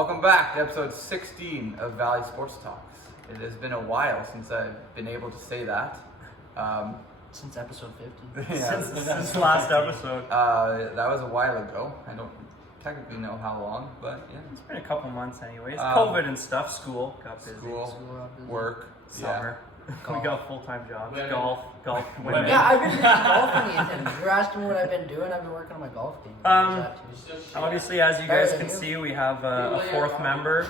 Welcome back to episode 16 of Valley Sports Talks. It has been a while since I've been able to say that. Since episode 50. Yeah, Since last episode. that was a while ago. I don't technically know how long, but yeah. It's been a couple months anyways. COVID and stuff, school got busy. School, work, Summer. Golf. We got full-time jobs. Women. Golf, women. Yeah, I've been golfing, Ethan. You're asking me what I've been doing. I've been working on my golf game. Obviously, as you guys can see, we have a fourth member.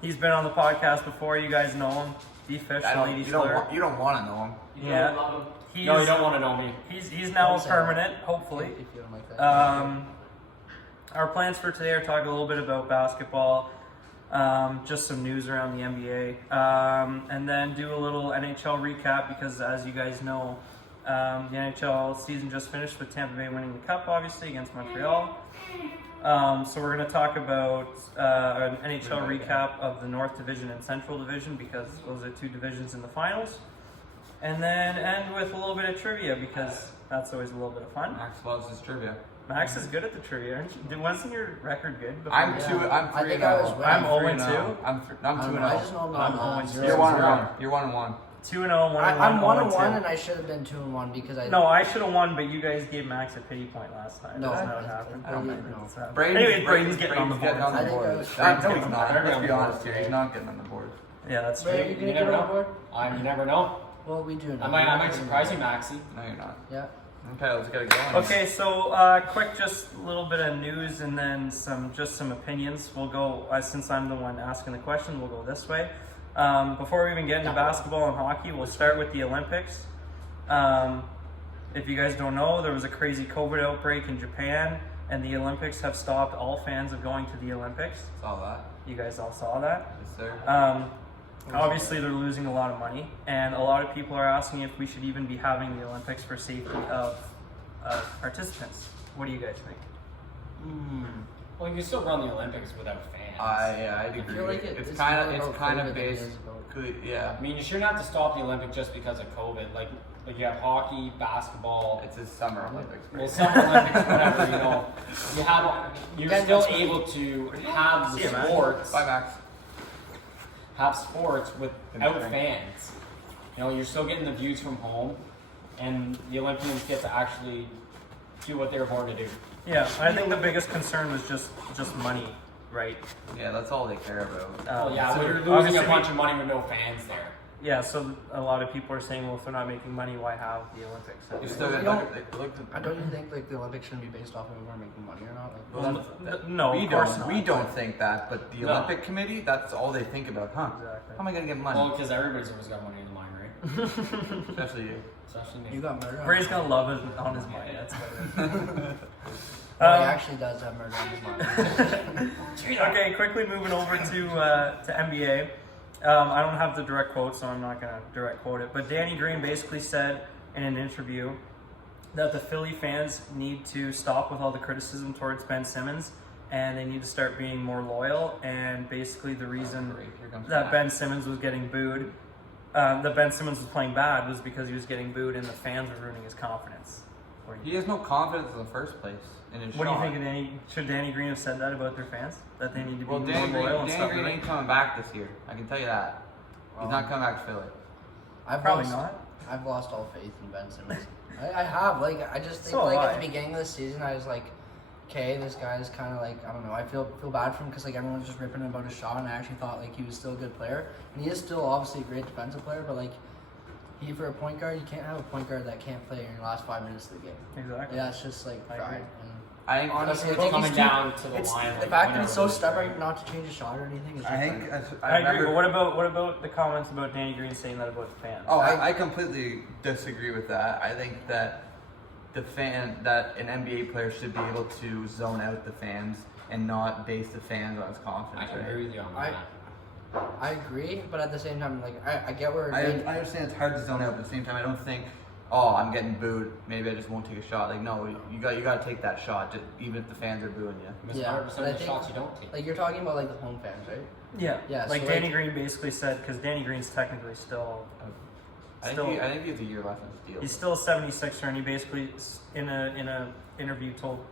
He's been on the podcast before. You guys know him. D-Fish, Lady You Slur. don't want to know him. Yeah. No, you don't want to know me. He's now permanent, hopefully. If you don't like that. Our plans for today are to talk a little bit about basketball, just some news around the NBA, and then do a little NHL recap because, as you guys know, the NHL season just finished with Tampa Bay winning the Cup, obviously, against Montreal. So we're going to talk about an NHL recap of the North Division and Central Division because those are two divisions in the finals. And then end with a little bit of trivia because that's always a little bit of fun. Max loves his trivia. Max is good at the trivia, aren't you? Wasn't your record good before? I'm I 3 think and I was 0. right. I'm 0 3 and 2. I'm 2 and I just 0. know I'm I'm not 0 and You're 1 and 1. 0. You're 1 and 1. 2 and 0, 1 and 1. I'm 1 and 0 1, and and I should have been 2 and 1 because I. No, I should have won, but you guys gave Max a pity point last time. No, That's not what happened. I don't know. That's not- Braden's Anyways, getting on the board. I think I was- No, he's not. Let's be honest here. He's not getting on the board. Yeah, that's true. Wait, you gonna get on board? You never know. Well, we do. I might surprise you, Maxie. No, you're not. Yeah. Okay, let's get it going. Okay, so quick, just a little bit of news and then some opinions. We'll go, since I'm the one asking the question, we'll go this way. Before we even get into basketball and hockey, we'll start with the Olympics. If you guys don't know, there was a crazy COVID outbreak in Japan, and the Olympics have stopped all fans of going to the Olympics. Saw that. You guys all saw that? Yes, sir. Obviously, they're losing a lot of money, and a lot of people are asking if we should even be having the Olympics for safety of participants. What do you guys think? Well, you can still run the Olympics without fans. I'd agree. feel like it's it's kind more of about kind COVID of than it based. is about- Yeah, I mean, you shouldn't have to stop the Olympics just because of COVID. Like you have hockey, basketball. it's his summer Olympics. Well, Summer Olympics, whatever, you know. You're Again, still that's- able to have the See you, man. sports. Bye, Max. Have sports without fans. You know, you're still getting the views from home, and the Olympians get to actually do what they're born to do. Yeah, I think the biggest concern was just money, right? Yeah, that's all they care about. Well, yeah, so but you're losing obviously a bunch of money with no fans there. Yeah, so a lot of people are saying, well, if they're not making money, why have the Olympics? You still You got don't- Don't you think like the Olympics shouldn't be based off of if we're making money or not? Like, No, we of course don't. not. We don't think that, but the No. Olympic Committee, that's all they think about, huh? Exactly. How am I gonna get money? Well, because everybody's always got money in the mind, right? Especially you. Especially me. you got murder. Bray's gonna love it on his mind. That's what Well, he actually does have murder on his mind. Okay, quickly moving over to NBA. I don't have the direct quote, so I'm not going to direct quote it. But Danny Green basically said in an interview that the Philly fans need to stop with all the criticism towards Ben Simmons, and they need to start being more loyal. And basically, the reason that Ben Simmons was getting booed, that Ben Simmons was playing bad, was because he was getting booed, and the fans were ruining his confidence. He has no confidence in the first place in his What do you shot. think of should Danny Green have said that about their fans? That they need to be Well, more Danny loyal and Green stuff? Like ain't coming back this year. I can tell you that. He's not coming back to Philly. Probably not. I've lost all faith in Ben Simmons. I have. Like, I just think, So like, have at I. the beginning of the season, I was like, okay, this guy's kind of like, I don't know. I feel bad for him because, like, everyone's just ripping him about his shot, and I actually thought, like, he was still a good player. And he is still obviously a great defensive player, but, like, for a point guard, you can't have a point guard that can't play in your last 5 minutes of the game. Exactly. Yeah, it's just, like, I fried. agree. And I think honestly, I It's think coming he's down to the it's line. the like, fact that he's so whenever stubborn not to change his shot or anything. Is just I think like, I agree, but what about the comments about Danny Green saying that about the fans? Oh, I completely disagree with that. I think that an NBA player should be able to zone out the fans and not base the fans on his I confidence. can right? agree with you on that. I agree, but at the same time, like, I get where. I understand it's hard to zone out, but at the same time, I don't think, oh, I'm getting booed. Maybe I just won't take a shot. Like, no, you got to take that shot, just, even if the fans are booing you. Miss Yeah, 100% but of I the think- shots you don't take. Like, you're talking about, like, the home fans, right? Yeah, Yeah, like so, Danny like- Green basically said, because Danny Green's technically still, I think he has a year left in his deal. he's still a 76er, and he basically in a interview told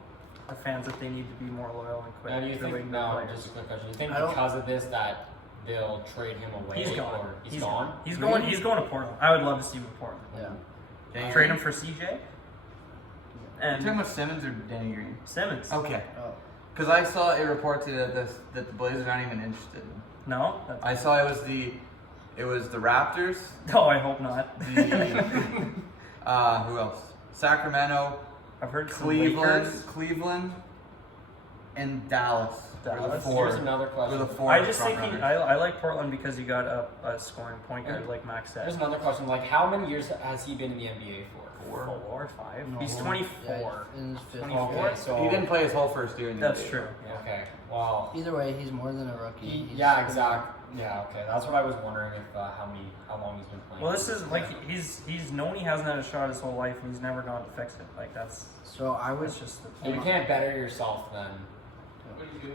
the fans that they need to be more loyal and quit. Now, do you think, doing now, their just a players. quick question, do you think I don't- because of this that they'll trade him away? He's gone. Or he's gone? He's going. He's going to Portland. I would love to see him in Portland. Yeah. Danny Trade Green? him for CJ You talking and about Simmons or Danny Green? Simmons. Okay. Oh. Because I saw it reported that the Blazers aren't even interested. No. That's, I saw it was the Raptors. no, I hope not. The who else? Sacramento, I've heard some Cleveland, Lakers. Cleveland, and Dallas. Were the Dallas? four. Here's another Were the question. four I just front think runners. I like Portland because you got a scoring point guard like Max Here's said. another question. Like, how many years has he been in the NBA for? 4 or 5. No. He's Yeah, 24. in his fifth 24. year. Okay, so He didn't play his whole first year in the That's NBA. true. Okay, well, Either way, he's more than a rookie. He's yeah, pretty- exactly. Yeah, okay. That's what I was wondering if how long he's been playing. Well, this is like he's known he hasn't had a shot his whole life, and he's never gone to fix it. Like that's So I would, just the If you can't better yourself, then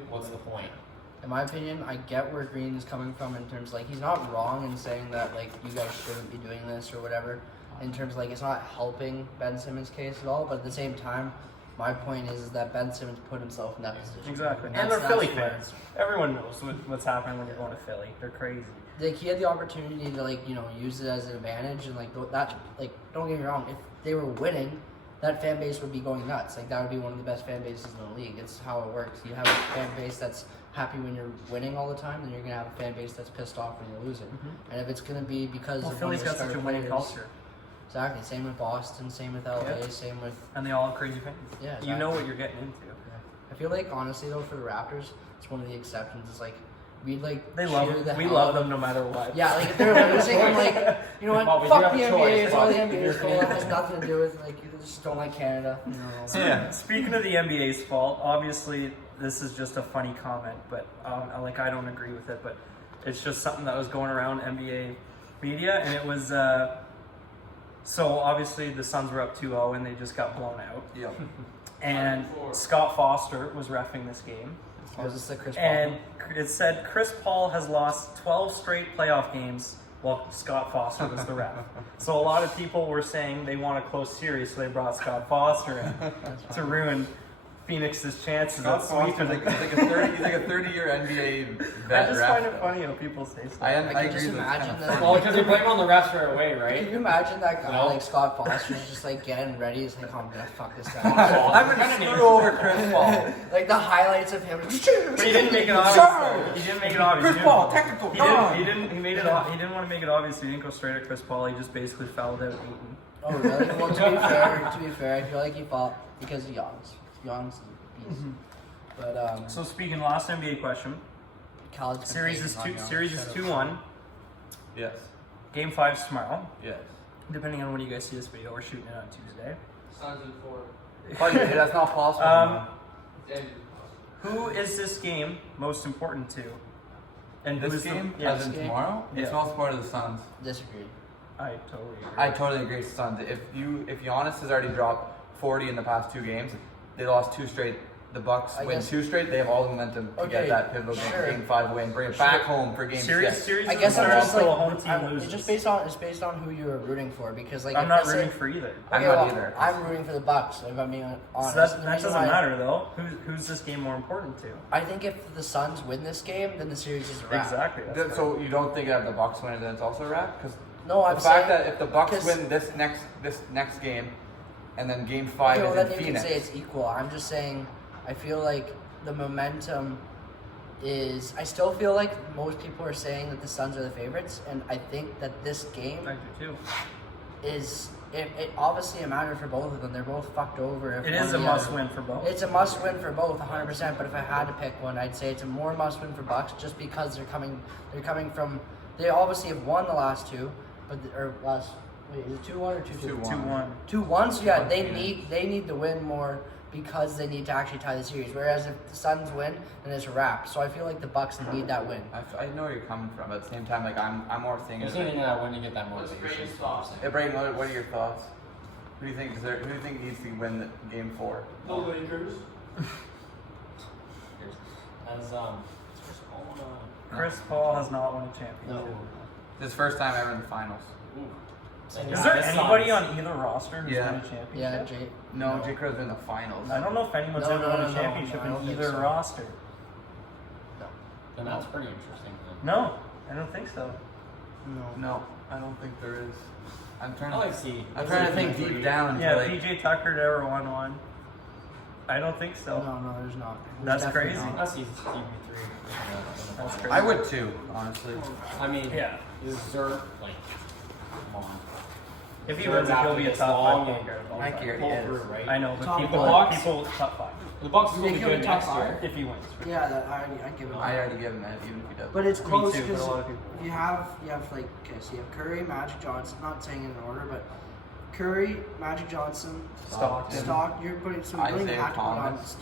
what's the point? in my opinion, I get where Green is coming from in terms like he's not wrong in saying that like you guys shouldn't be doing this or whatever. In terms like it's not helping Ben Simmons' case at all, but at the same time, my point is that Ben Simmons put himself in that position. exactly. And And they're that's Philly where- fans. Everyone knows what's happening when you're going to Philly. They're crazy. Like he had the opportunity to like use it as an advantage and like that like don't get me wrong, if they were winning, that fan base would be going nuts. Like that would be one of the best fan bases in the league. It's how it works. You have a fan base that's happy when you're winning all the time, then you're gonna have a fan base that's pissed off when you're losing. And if it's gonna be because Well, of Philly's one of got your such a star winning players- culture, Exactly. Same with Boston. Same with LA. Yeah. Same with and they all have crazy fans. yeah. You know exactly. what you're getting into. I feel like honestly though for the Raptors, it's one of the exceptions. It's like we'd like They cheer love the we hell love out of- them no matter what. Yeah, like if they're losing, I'm like, you know what? Well, we do fuck have the a NBA. choice, It's all the but if NBA's you're fault. It has Canadian- nothing to do with like you just don't like Canada. You know. So, yeah. Speaking of the NBA's fault, obviously this is just a funny comment, but like I don't agree with it, but it's just something that was going around NBA media, and it was so obviously the Suns were up 2-0 and they just got blown out, Yep. and Scott Foster was reffing this game, Was this the Chris Paul? and it said Chris Paul has lost 12 straight playoff games while Scott Foster was the ref. So a lot of people were saying they want a close series, so they brought Scott Foster in to ruin Phoenix's chances Scott at Foster's sweeping. like a 30-year NBA I vet just ref. find it funny how people say stuff. I I can agree just with imagine that. that. Well, because they blame on the refs right away, Can right? you imagine that guy No. like Scott Foster's just like getting ready? He's like, oh, I'm gonna fuck this guy. I'm gonna screw over Chris Paul. Like the highlights of him. But he didn't make it obvious. Sir! He didn't make it obvious. Chris He Paul, didn't- technical. He come didn't. on. He didn't. He made it. He didn't want to make it obvious. He didn't go straight at Chris Paul. He just basically fouled out Ayton. Oh really? Well, to be fair, I feel like he fought because of Young's beast. But So speaking, last NBA question. college Series is Young. 2-1. Yes. Game 5's tomorrow. Yes. Depending on when you guys see this video, we're shooting it on Tuesday. Suns in 4. Oh, yeah, that's not possible. It's ended. Who is this game most important to? And This who's the- game, yeah, as in game? tomorrow, it's Yeah. most part of the Suns. Disagree. I totally agree. I totally agree with the Suns. If Giannis has already dropped 40 in the past 2 games, they lost 2 straight. The Bucks I win guess- 2 straight. They have all the momentum to Okay, get that pivotal sure. game 5 win, bring it back home for game Series 6. series I is guess I'm starting just until like a home team I'm, loses. it's based on who you were rooting for because like I'm if not I say- rooting for either. I'm Okay, not well, either. I'm rooting for the Bucks. If I'm being honest. So The that reason doesn't why- matter though. Who's this game more important to? I think if the Suns win this game, then the series is a wrap. Exactly. that's So you don't think that if the Bucks win it, then it's also a wrap? Because No, I'm the fact saying that if the Bucks 'cause- win this next game, and then game 5 no, is then in you Phoenix. can say it's equal. I'm just saying I feel like the momentum is. I still feel like most people are saying that the Suns are the favorites, and I think that this game I do too. is. It obviously a matter for both of them. They're both fucked over. If It one is or a the must other. win for both. It's a must win for both, 100%. But if I had to pick one, I'd say it's a more must win for Bucks, just because they're coming from. They obviously have won the last 2, but or last. Wait, is it 2-1 or 2-2? 2-1. 2-1. 2-1. So yeah, One they Phoenix. need to win more because they need to actually tie the series. Whereas if the Suns win, then it's a wrap. So I feel like the Bucks need that win. I know where you're coming from, but at the same time, like I'm more thinking. You're thinking that when you get that What's motivation. Brayden's thoughts? Hey, Brayden, what are your thoughts? Who do you think who do you think needs to win the game 4? The Lakers. As hold on. Chris Paul has not won a championship. No. It's his first time ever in the finals. Ooh. And Is yeah, there the anybody Suns. on either roster who's Yeah. won a championship? Yeah, Jake. No, J. Crow's in the finals. I don't know if anyone's No, ever no, won no, a no, championship no, I don't in think either so. roster. Then that's pretty interesting. Then. No, I don't think so. No, I don't think there is. I'm trying I to. like see. I'm trying to think deep down. Yeah, like, PJ Tucker never won one. I don't think so. No, there's not. That's There's definitely crazy. not. I see CP3. That's crazy. I would too, honestly. I mean, Yeah. is Zerk like? Come on. If he Zerk's wins it, he'll after be a this top long 5 and point guard. I care. pull He is. through, right? I know, but Top people, five. people top 5 The Bucks will Think be he'll good be top next year. five? if he wins. Yeah, that I give him. I that. already give him that, even if he does. But it's Me close too, but a because lot of people. you have like okay, so you have Curry, Magic Johnson. Not saying in order, but Curry, Magic Johnson, Stockton. You're putting so you're putting Isaiah have to put on Thomas.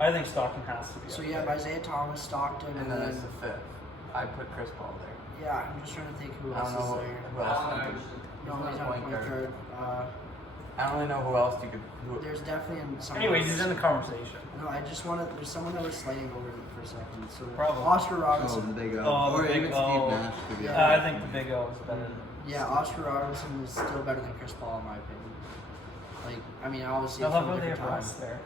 I think Stockton has to be. So up you have there. Isaiah Thomas, Stockton, and and then then it's the fifth. I put Chris Paul there. yeah, I'm just trying to think who I else don't is know there. who else. Allen you could- Iverson. No, He's he's not not a point point guard. I don't really know who else you could. There's definitely some. Anyways, he's in the conversation. No, I just wanted. There's someone that was sliding over for a second. So Probably. Oscar Oh, Robinson. the big O. Oh, the or big even O. Steve Nash could be. Yeah. I think the Big O is better. Yeah, Oscar Robinson is still better than Chris Paul in my opinion. Like, I mean, obviously I it's love from how a they have different Russ time. there.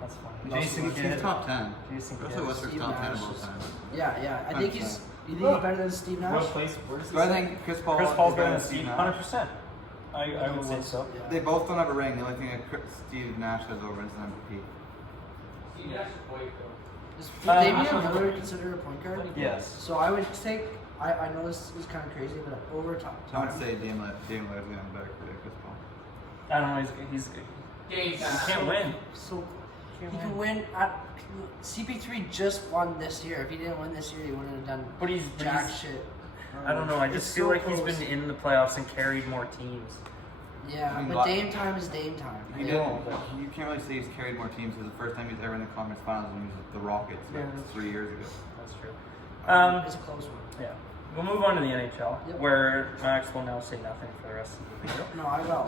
That's funny. Russell Jason Westbrook. Kidd. He's top 10. Jason Russell Kidd. Westbrook's Steve top 10 Nash of all is- time. Yeah. I think he's. You think he's better than Steve What Nash? place? Where does he So I sit? think Chris Paul. Chris Paul's is better than than Steve. Nash. 100%. I would say so. Yeah. They both don't have a ring. The only thing that Steve Nash has over is an MVP. Steve Nash is white though. Is Um, Damian Lillard considered a point guard? Yes. So I would take. I know this is kind of crazy, but over I time. would say Dame Lillard's going to have a better career than Chris Paul. I don't know. He's good. Game He can't win. So he can win. CP3 just won this year. If he didn't win this year, he wouldn't have done But he's jack shit. I don't know. I It's just feel so like he's close. been in the playoffs and carried more teams. Yeah, I mean, but lot- Dame time is Dame time. He Yeah. didn't. You can't really say he's carried more teams because the first time he's ever in the conference finals when he was with the Rockets like Yeah, that's 3 years ago. That's true. It's a close one. Yeah. We'll move on to the NHL, Yep. where Max will now say nothing for the rest of the video. No, I got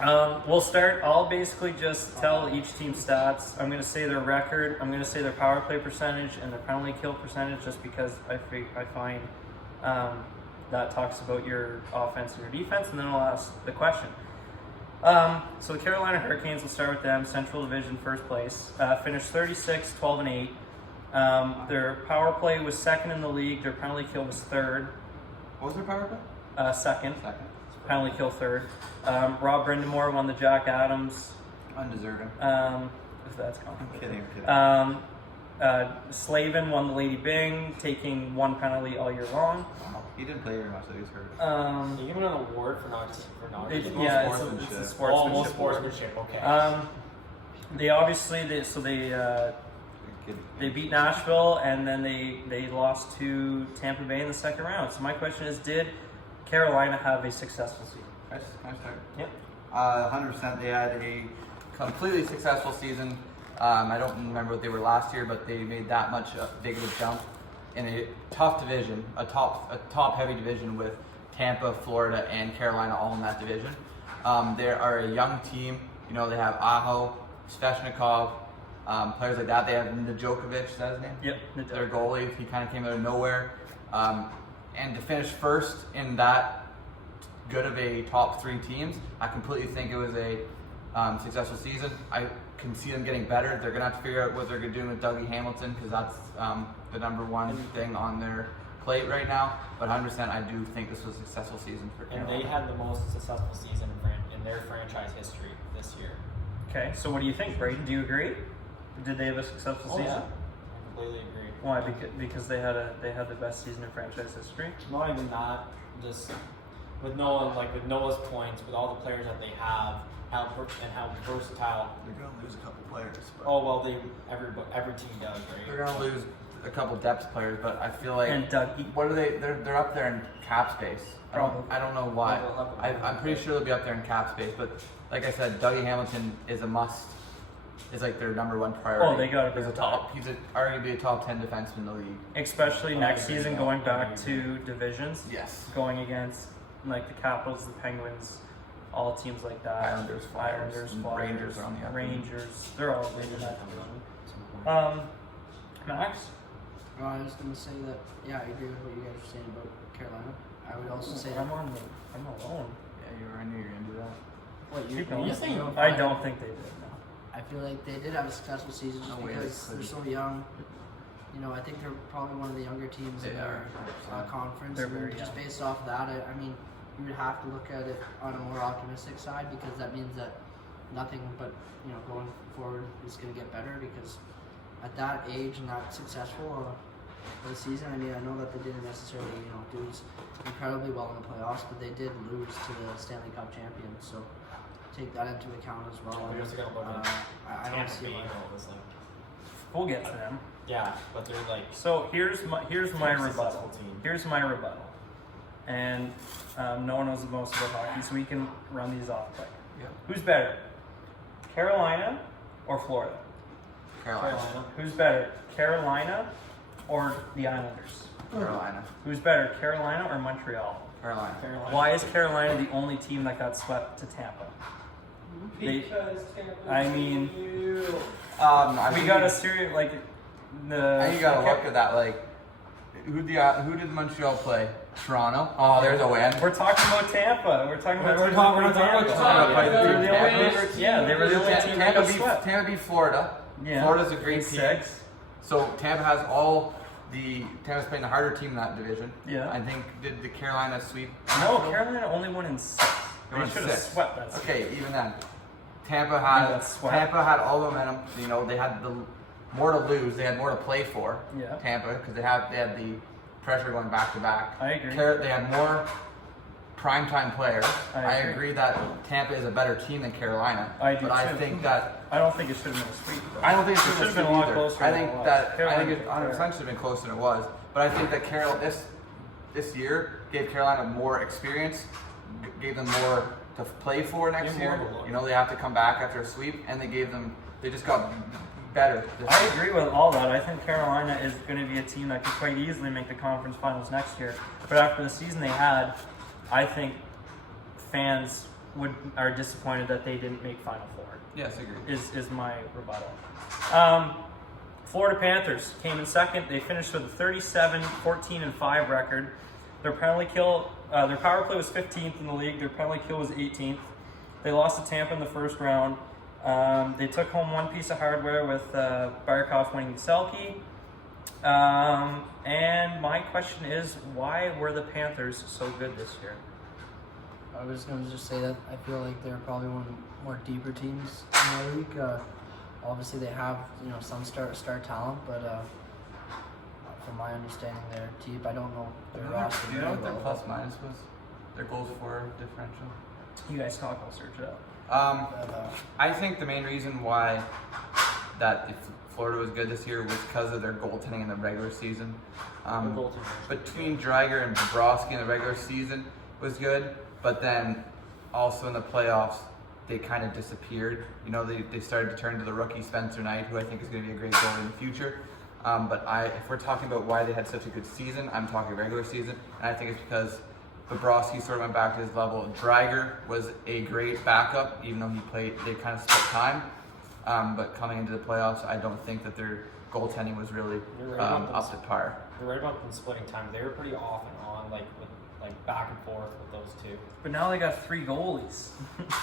a lot. We'll start. I'll basically just tell each team stats. I'm going to say their record. I'm going to say their power play percentage and their penalty kill percentage, just because I find that talks about your offense and your defense, and then I'll ask the question. So the Carolina Hurricanes, we'll start with them. Central Division, first place. Finished 36, 12, and 8. Their power play was second in the league. Their penalty kill was third. What was their power play? Second. Second. Penalty kill third. Rob Brindamore won the Jack Adams. Undeserving. If that's I'm complicated. kidding. Slavin won the Lady Byng, taking one penalty all year long. Wow. He didn't play very much, so he was hurt. You give him an award for not. It's giving- a sportsmanship. sportsmanship. Almost sportsmanship. Okay. They obviously they beat Nashville, and then they lost to Tampa Bay in the second round. So my question is, did Carolina have a successful season? Can I start? Yep. 100%. They had a completely successful season. I don't remember what they were last year, but they made that much big of a jump in a tough division, a top heavy division with Tampa, Florida, and Carolina all in that division. They are a young team. You know, they have Aho, Svechnikov, players like that. They have Njokovic, is that his name? Yep. Their goalie. He kind of came out of nowhere. And to finish first in that good of a top 3 teams, I completely think it was a successful season. I can see them getting better. They're going to have to figure out what they're going to do with Dougie Hamilton, because that's the number one thing on their plate right now. But 100%, I do think this was a successful season for And Carolina. they had the most successful season in their franchise history this year. Okay. So what do you think, Braden? Do you agree? Did they have a successful season? I completely agree. Why? Because they had the best season in franchise history. Not even that, just with Noah's points, with all the players that they have, how versatile. They're going to lose a couple players. But Oh well, every team does, they're right? going to lose a couple depth players, but I feel like And Dougie. what are they? They're up there in cap space. I don't know why. They'll have a- I'm pretty sure they'll be up there in cap space, but like I said, Dougie Hamilton is a must. Is like their number one priority. Oh, they gotta be He's a with top. He's arguably a top 10 defenseman in the league. Especially next agree. season, going back to divisions, Yes. going against like the Capitals, the Penguins, all teams like that. Islanders, Flyers, and Flyers, Rangers are on the up. Rangers, they're all in that division. Max, I was gonna say that. Yeah, I agree with what you guys are saying about Carolina. I would also say I'm alone. Yeah, I knew you were gonna do that. What Keep you're going. saying? I don't think they did. No. I feel like they did have a successful season just No way they because they're couldn't. so young. You know, I think they're probably one of the younger teams in They their are. conference. They're and very just young. based off of that, I mean, you would have to look at it on a more optimistic side because that means that nothing but, you know, going forward is going to get better because at that age and that successful of the season, I mean, I know that they didn't necessarily, you know, do incredibly well in the playoffs, but they did lose to the Stanley Cup champions, so take that into account as well. We're just gonna look at I don't Tampa see Bay why. though, was like, We'll get to them. yeah, but they're like So here's my successful rebuttal. team. Here's my rebuttal. And no one knows the most about hockey, so we can run these off quick. Yeah. Who's better, Carolina or Florida? Carolina. Who's better, Carolina or the Islanders? Carolina. Who's better, Carolina or Montreal? Carolina. Why is Carolina the only team that got swept to Tampa? Because Tampa. I mean, I we think got a you- serious like the. And you gotta look at that. Like, who did Montreal play? Toronto. Oh, there's a win. We're talking about Tampa. We're talking about. We're talking about Tampa. Tampa. They were the Tampa. only- Yeah, they were the only team that got swept. Tampa beat Florida. Yeah. Florida's a great In team. 6. So Tampa has all the Tampa's playing the harder team in that division. Yeah. I think did the Carolina sweep? No, Carolina only won in 6. They They won should have 6. swept that. Okay, even then, Tampa They had got swept. Tampa had all the momentum. You know, they had the more to lose. They had more to play for. Yeah. Tampa because they had the pressure going back to back. I agree. They had more primetime players. I agree. agree. That Tampa is a better team than Carolina. I do but I too. think that I don't think it should have been a sweep. though. I don't think it should should have been a lot either. closer. I than think it was. that I Carolina think it took 100% care. should have been closer than it was. But I think that this year gave Carolina more experience, gave them more to play for next Give more year. of a look. You know, they have to come back after a sweep, and they just got better. I agree with all that. I think Carolina is going to be a team that could quite easily make the conference finals next year. But after the season they had, I think fans are disappointed that they didn't make Final Four. Yes, I agree. Is my rebuttal. Florida Panthers came in second. They finished with a 37-14-5 record. Their penalty kill, their power play was 15th in the league. Their penalty kill was 18th. They lost to Tampa in the first round. They took home one piece of hardware with Barkov winning the Selke. And my question is, why were the Panthers so good this year? I was going to just say that I feel like they're probably one of the more deeper teams in the league. Obviously, they have some star talent, but from my understanding, they're deep. I don't know their roster Do you know very what their well. plus minus was? Their goals for differential. You guys talk, I'll search it up. But, I think the main reason why that if Florida was good this year was because of their goaltending in the regular season. Between Dreiger and Bobrovsky in the regular season was good, but then also in the playoffs they kind of disappeared. You know, they started to turn to the rookie Spencer Knight, who I think is going to be a great goalie in the future. But if we're talking about why they had such a good season, I'm talking regular season, and I think it's because Bobrovsky sort of went back to his level. Dreiger was a great backup, even though they kind of split time. But coming into the playoffs, I don't think that their goaltending was really You're right about up to par. You're right about them splitting time. They were pretty off and on, like back and forth with those two. But now they got 3 goalies.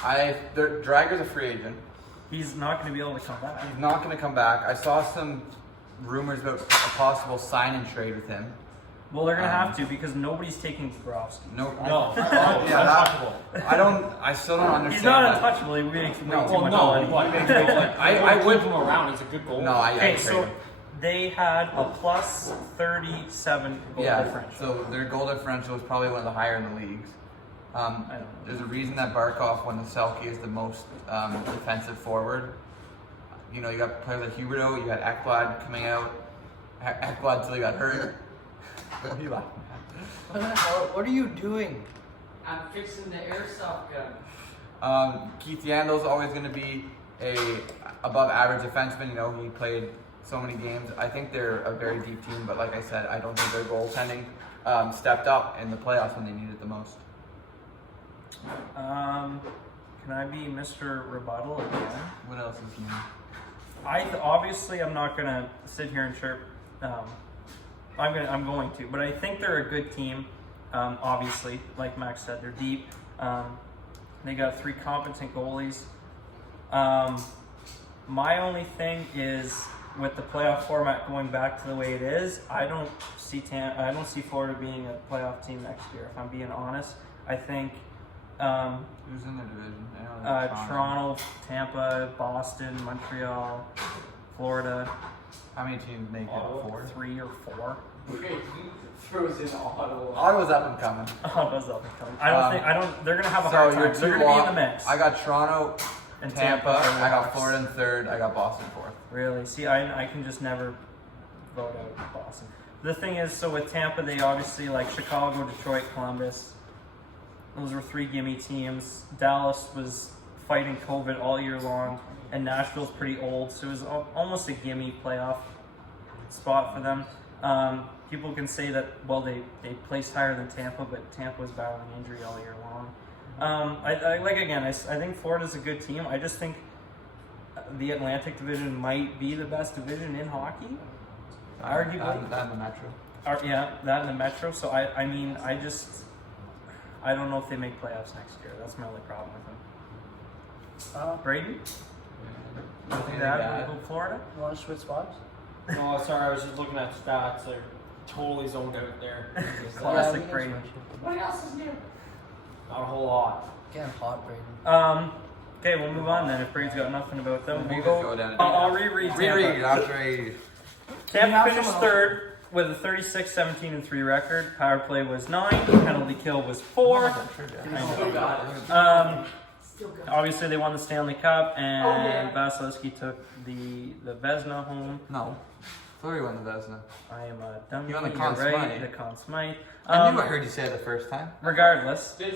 Dreiger's a free agent. He's not going to be able to come back. He's not going to come back. I saw some rumors about a possible sign and trade with him. Well, they're going to have to because nobody's taking Bobrovsky. No, Untouchable. I still don't understand. He's not that. untouchable. He makes way No, too well, much no, money. but I would him around. He's a good goalie. No, I Okay, trade so him. they had a plus 37 goal differential. So their goal differential is probably one of the higher in the leagues. I don't know. There's a reason that Barkov won the Selke is the most defensive forward. You know, you got players like Huberdeau, you had Ekblad coming out. Ekblad until he got hurt. What are you laughing at? what are you doing? I'm fixing the airsoft gun. Keith Yandel's always going to be a above average defenseman. You know, he played so many games. I think they're a very deep team, but like I said, I don't think their goaltending stepped up in the playoffs when they needed it the most. Can I be Mr. Rebuttal again? What else is new? Obviously I'm not gonna sit here and chirp. I'm going to, but I think they're a good team. Obviously, like Max said, they're deep. They got 3 competent goalies. My only thing is with the playoff format going back to the way it is, I don't see Florida being a playoff team next year. If I'm being honest, I think Who's in their division? I know Toronto, Tampa, Boston, Montreal, Florida. How many teams make it? 4? 3 or 4. Okay, you throws in Ottawa. Ottawa's up and coming. Ottawa's up and coming. I don't. They're gonna have a So hard you're time. They're two gonna be in off. the mix. I got Toronto, And Tampa. are I got locks. Florida in 3rd. I got Boston 4th. Really? See, I can just never vote out Boston. The thing is, so with Tampa, they obviously like Chicago, Detroit, Columbus. Those were 3 gimme teams. Dallas was fighting COVID all year long, and Nashville's pretty old, so it was almost a gimme playoff spot for them. People can say that, well, they placed higher than Tampa, but Tampa was battling injury all year long. I think Florida's a good team. I just think the Atlantic Division might be the best division in hockey, arguably. That in the Metro. Yeah, that in the Metro. So I don't know if they make playoffs next year. That's my only problem with them. Brady? Nothing to add with Florida? You want to switch spots? No, sorry, I was just looking at stats. They're totally zoned out there. Classic we can Brady. switch it. What else is new? Not a whole lot. Getting hot, Brayden. Okay, we'll move on then. If Brady's got nothing about them, We we'll could go. go down. I'll reread Tampa. Reread after I. Tampa finished 3rd with a 36-17-3 record. Power play was 9. Penalty kill was 4. Still got it. Still got it. Obviously, they won the Stanley Cup, and Oh, yeah. Vasilevsky took the Vezina home. No. Fleury won the Vezina. I am a dummy. You won the You're Conn right, Smythe. the Conn Smythe. I knew I heard you say it the first time. Regardless, Did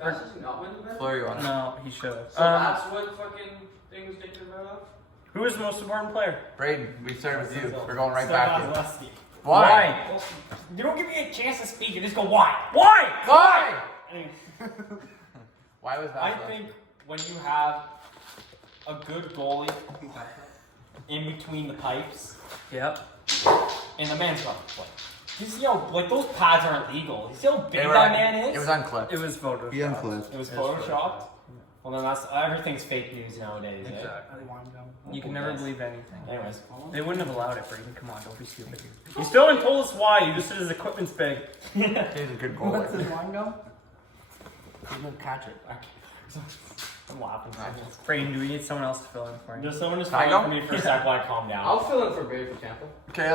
Vasilevsky not win the best? Fleury won it. no, he should have. So that's what fucking thing was taken about? Who is the most important player? Braden, we started with you. We're going right Still back got to Vasilevsky. Why? You don't give me a chance to speak. You just go, why? Why? Why? Anyway, Why was that? I think when you have a good goalie in between the pipes, Yep. and the man's got to play. He's, like those pads aren't legal. You see how big They were that un- man is? It was unclipped. It was voted. unclipped. It was photoshopped. Well, then everything's fake news nowadays. Eh? Really want to go. You can never believe anything. Anyways, They wouldn't have allowed it, Braden. Come on, don't be stupid. You still haven't told us why. You just said his equipment's big. He's a good What's goalie. his one go? He's gonna catch it. I'm laughing. Braden, do we need someone else to fill in for you? Just someone just Can I fight go? for me for a sec while I calm down. I'll fill in for Brady for Tampa. Okay,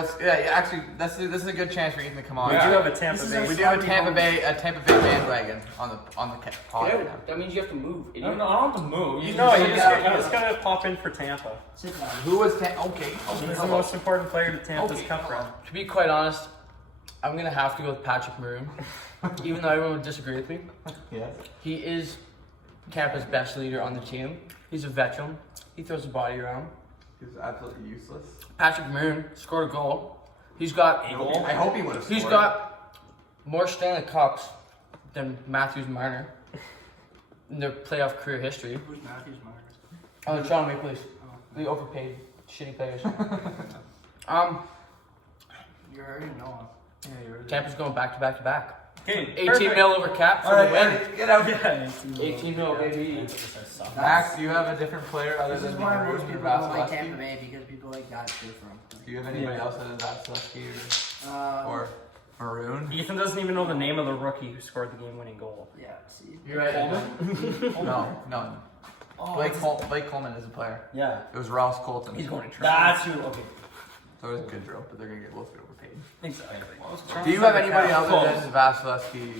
actually, this is a good chance for Ethan to come on. We do have a Tampa This is Bay. our We do have a Tampa Bay bandwagon on the pod Yeah, right now. that means you have to move. No, I don't have to move. You just just gotta pop in for Tampa. Sit down. Who was Okay. He's the most important player to Tampa's cup run. To be quite honest, I'm gonna have to go with Patrick Maroon. Even though everyone would disagree with me, Yes. he is Tampa's best leader on the team. He's a veteran. He throws the body around. He was absolutely useless. Patrick Maroon scored a goal. He's got I hope he would have scored. He's got more Stanley Cups than Matthews Marner in their playoff career history. Who's Matthews Marner? Oh, the Toronto Maple Leafs. The overpaid, shitty players. You already know. Tampa's going back to back to back. Okay, 18 mil over cap for All right, the win. Eddie, get out. Yeah, 18 mil, baby. Max, do you have a different player other This is than why Maroon most or people don't like Vasilevsky? Tampa Bay because people like that too from. Do you have anybody else other than Vasilevsky or Maroon? Ethan doesn't even know the name of the rookie who scored the game-winning goal. Yeah, see. You're right. No, none. Blake Coleman is a player. Yeah. It was Ross Colton. He's going to try. That's who. Okay. So it was a good drill, but they're gonna get both get overpaid. Exactly. Do you have anybody else Close. other than Vasilevsky?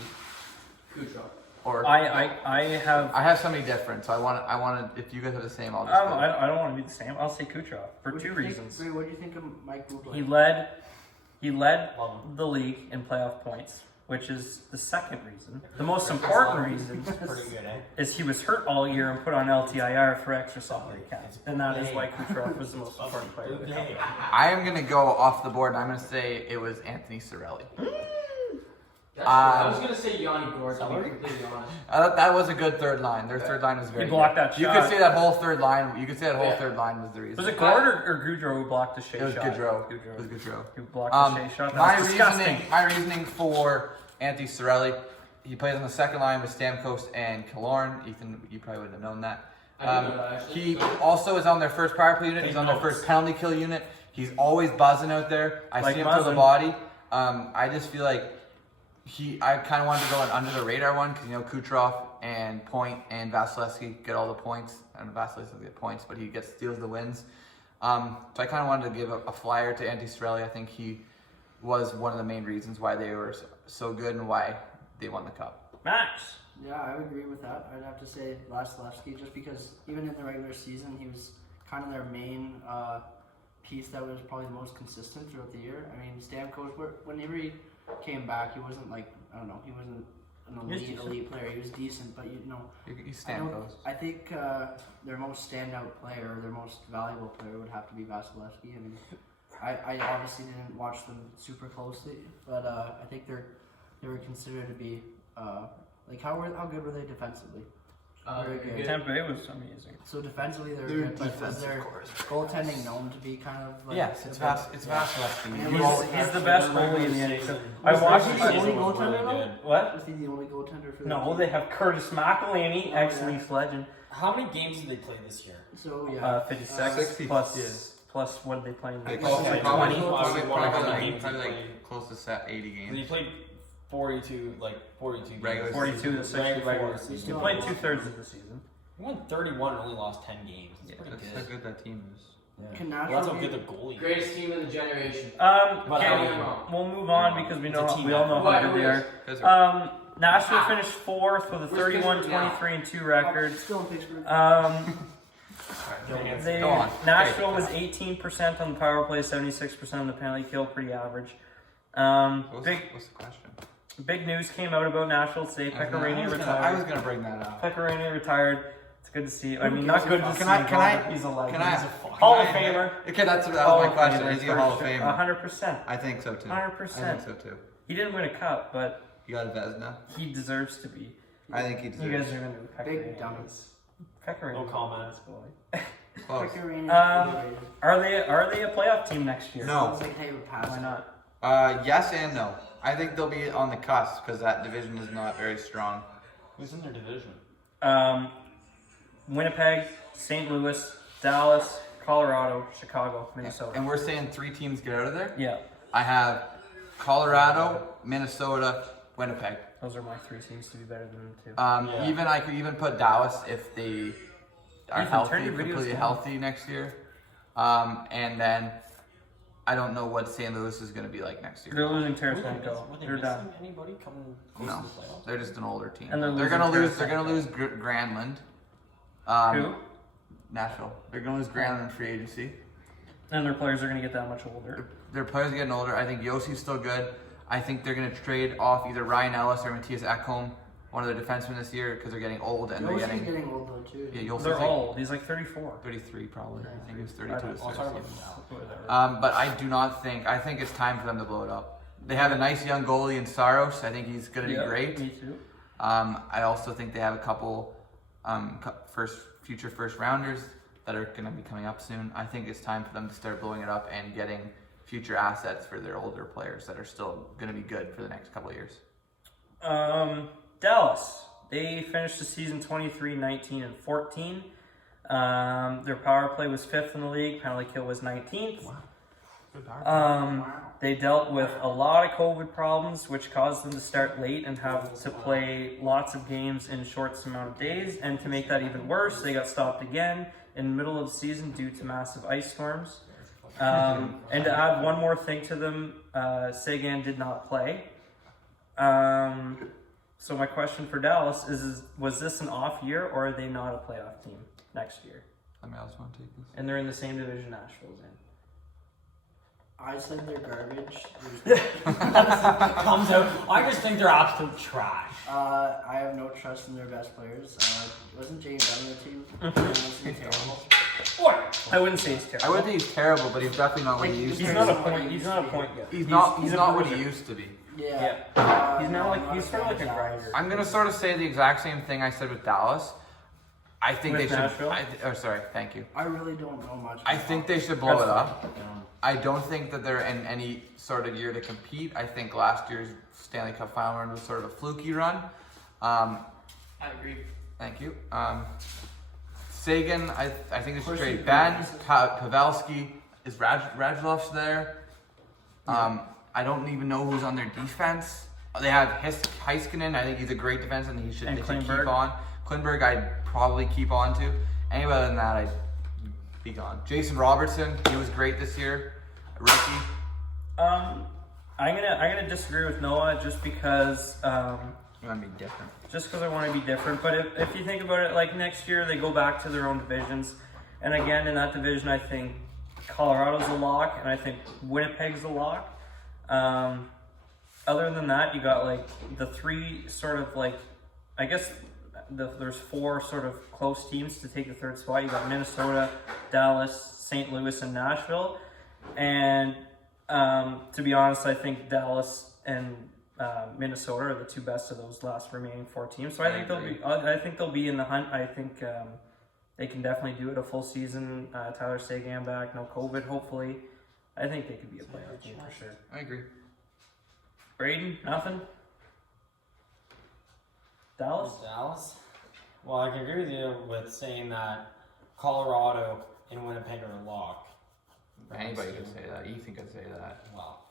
Or I have. I have somebody different, so I want to. If you guys have the same, I'll just. go. I don't want to be the same. I'll say Kucherov for two reasons. Wait, what do you think of Mike Bublé? He led Love him. the league in playoff points, which is the second reason. The most important reason Pretty good, eh? is he was hurt all year and put on LTIR for extra salary cap, and that is why Kucherov was the most important player of the cup. I am gonna go off the board, and I'm gonna say it was Anthony Cirelli. I was gonna say Yanni Gord, to be completely honest. That was a good third line. Their third line was very. He blocked good. that You shot. could say that whole third line. You could say that whole third line was the reason. Was it Gord or Goudreau who blocked the Shea It was shot? Goudreau. It was Goudreau. Who blocked the Shea shot? That My was disgusting. reasoning for Anthony Cirelli, he plays on the second line with Stamkos and Killorn. Ethan, you probably wouldn't have known that. I didn't know that, actually. He also is on their first power play unit. He's on their first penalty kill unit. He's always buzzing out there. I Like see him through the buzzing. body. I just feel like I kind of wanted to go an under the radar one because Kucherov and Point and Vasilevsky get all the points. And Vasilevsky doesn't get points, but he steals the wins. So I kind of wanted to give a flyer to Antti Cirelli. I think he was one of the main reasons why they were so good and why they won the cup. Max. Yeah, I would agree with that. I'd have to say Vasilevsky, just because even in the regular season, he was kind of their main piece that was probably the most consistent throughout the year. I mean, Stamkos, whenever he came back, he wasn't like, I don't know, he wasn't an elite player. He was decent, but He's Stamkos. I think their most standout player, or their most valuable player, would have to be Vasilevsky. I mean, I obviously didn't watch them super closely, but I think they were considered to be like how good were they defensively? Very good. Tampa Bay was amazing. So defensively they're good, but was their goaltending known to be kind of like Yes, it's Vasilevsky. He's the best goalie in the NHL. I watched Was he the only him. goaltender though? Good. What? Was he the only goaltender for the No, team? they have Curtis McElhinney, Oh, ex-Leafs legend. How many games did they play this year? So yeah, 56 60. plus what did they play in the Probably, Probably 20? probably close to set 80 And games. he played 42 Regular games. 42 to 60 regular Regular season. season. He played 2/3 of the season. He won 31 and only lost 10 games. That's pretty That's good. how good that team is. Can Well, Nashville that's how be- good the goalie Greatest team in the generation. But Okay, I'm wrong. we'll move on because we It's a know team we all know how effort. good they are. Guys are- Nashville finished 4th with a Where's Pittsburgh 31-23-2 Oh, record. still in Pittsburgh. They, Go on. Nashville Great. was 18% on the power play, 76% on the penalty kill, pretty average. What's Big the question? big news came out about Nashville today. Pekka Rinne I was retired. gonna bring that up. Pekka Rinne retired. It's good to see. I mean, not good to see. Can I? He's a legend. Can I? He's a Hall of Famer. Okay, that was Hall my of question. Famer, Is he a Hall of for sure. Famer? 100%. I think so too. 100%. I think so too. He didn't win a cup, but You got a Vesna? he deserves to be. I think he You deserves. guys are gonna do Pekka Big Rinne. dummies. Pekka Rinne. No comment. Close. Pekka Rinne is Um, overrated. Are they a playoff team next year? No. Sounds like they would pass Why it. not? Yes and no. I think they'll be on the cusp because that division is not very strong. Who's in their division? Winnipeg, St. Louis, Dallas, Colorado, Chicago, Minnesota. And we're saying 3 teams get out of there. Yeah, I have Colorado, Minnesota, Winnipeg. those are my 3 teams to be better than them too. Yeah. Even I could even put Dallas if they are Ethan, healthy, turn your videos completely down. healthy next year. And then I don't know what St. Louis is going to be like next year. They're losing Were they Tarasenko. They're missing done. anybody coming close No, to the playoffs? they're just an older team. And they're gonna losing lose. They're gonna Tarasenko. lose Granlund. Who? Nashville. They're gonna lose Granlund in free agency. And their players are going to get that much older. Their players are getting older. I think Yossi's still good. I think they're gonna trade off either Ryan Ellis or Matthias Ekholm, one of their defensemen this year, because they're getting old and they're Yossi's getting. getting old though too. Yeah, Yossi's They're like old. He's like 34. 33 probably. I think he was 32 I don't this know. I'll year. talk about them now. Whatever. But I do not think. I think it's time for them to blow it up. They have a nice young goalie in Saros. I think he's going to Yeah, be great. Me too. I also think they have a couple future first rounders that are going to be coming up soon. I think it's time for them to start blowing it up and getting future assets for their older players that are still going to be good for the next couple of years. Dallas. They finished the season 23-19-14. Their power play was 5th in the league. Penalty kill was 19th. They dealt with a lot of COVID problems, which caused them to start late and have to play lots of games in short amount of days. And to make that even worse, they got stopped again in the middle of the season due to massive ice storms. And to add one more thing to them, Sagan did not play. So my question for Dallas is was this an off year, or are they not a playoff team next year? Somebody else want to take this? And they're in the same division Nashville's in. I said they're garbage. Comes out. I just think they're absolute trash. I have no trust in their best players. Wasn't James on their team? Wasn't he terrible? I wouldn't say he's terrible. I wouldn't think he's terrible, but he's definitely not what he used He's to not be. a point. He's not a point yet. He's not a what he bruiser. used to be. Yeah. He's no, not I'm like he's a sort of fan like a of Dallas. grinder. I'm gonna sort of say the exact same thing I said with Dallas. I think With they should. Nashville? Sorry, thank you. I really don't know much. I think they should blow it up. I don't think that they're in any sort of year to compete. I think last year's Stanley Cup final run was sort of a fluky run. I agree. Thank you. Sagan, I think they should trade Ben. Pavelski. Is Radulov there? I don't even know who's on their defense. They have Heiskanen. I think he's a great defenseman. They should keep on. Klingberg, I'd probably keep on to. Anyway, other than that, I'd be gone. Jason Robertson, he was great this year. Rookie. I'm gonna disagree with Noah just because. You want to be different. Just because I want to be different. But if you think about it, like next year they go back to their own divisions, and again in that division I think Colorado's a lock, and I think Winnipeg's a lock. Other than that, you got like the three sort of like, I guess there's four sort of close teams to take the third spot. You got Minnesota, Dallas, St. Louis, and Nashville. And to be honest, I think Dallas and Minnesota are the two best of those last remaining four teams. So I think they'll be in the hunt. I think they can definitely do it a full season. Tyler Seguin back, no COVID, hopefully. I think they could be a playoff team for sure. I agree. Braden, nothing? Dallas? Well, I can agree with you with saying that Colorado and Winnipeg are a lock. Anybody could say that. Ethan could say that. Well,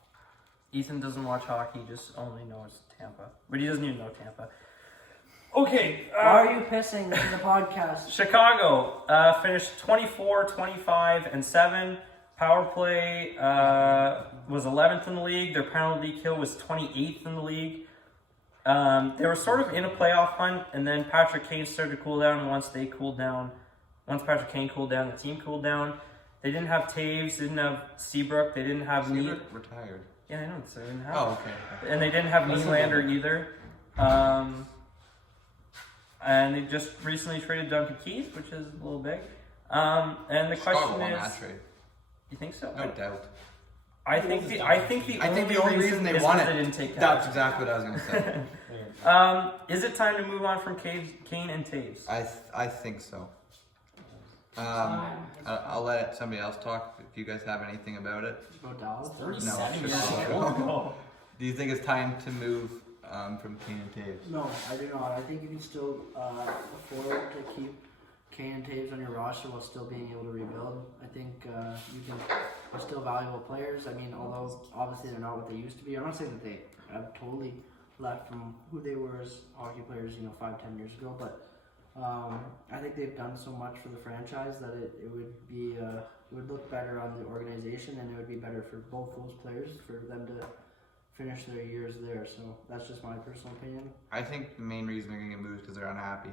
Ethan doesn't watch hockey, just only knows Tampa. But he doesn't even know Tampa. Okay. Why are you pissing in the podcast? Chicago finished 24, 25, and 7. Power play was 11th in the league. Their penalty kill was 28th in the league. They were sort of in a playoff hunt, and then Patrick Kane started to cool down. Once Patrick Kane cooled down, the team cooled down. They didn't have Taves, they didn't have Seabrook, they didn't have Seabrook retired. Yeah, I know. So they didn't have. Oh, okay. And they didn't have Nylander either. And they just recently traded Duncan Keith, which is a little big. And the question is, that trade. You think so? No doubt. I think the only reason they won it. They didn't take That's Taves. exactly what I was going to say. Is it time to move on from Kane and Taves? I think so. I'll let somebody else talk if you guys have anything about it. About Dallas? 37 years Chicago. old. Do you think it's time to move from Kane and Taves? No, I do not. I think you can still afford to keep Kane and Taves on your roster while still being able to rebuild. I think they're still valuable players. I mean, although obviously they're not what they used to be. I'm not saying that they have totally left from who they were as hockey players, 5-10 years ago, but I think they've done so much for the franchise that it would look better on the organization, and it would be better for both those players for them to finish their years there. So that's just my personal opinion. I think the main reason they're going to get moved is because they're unhappy.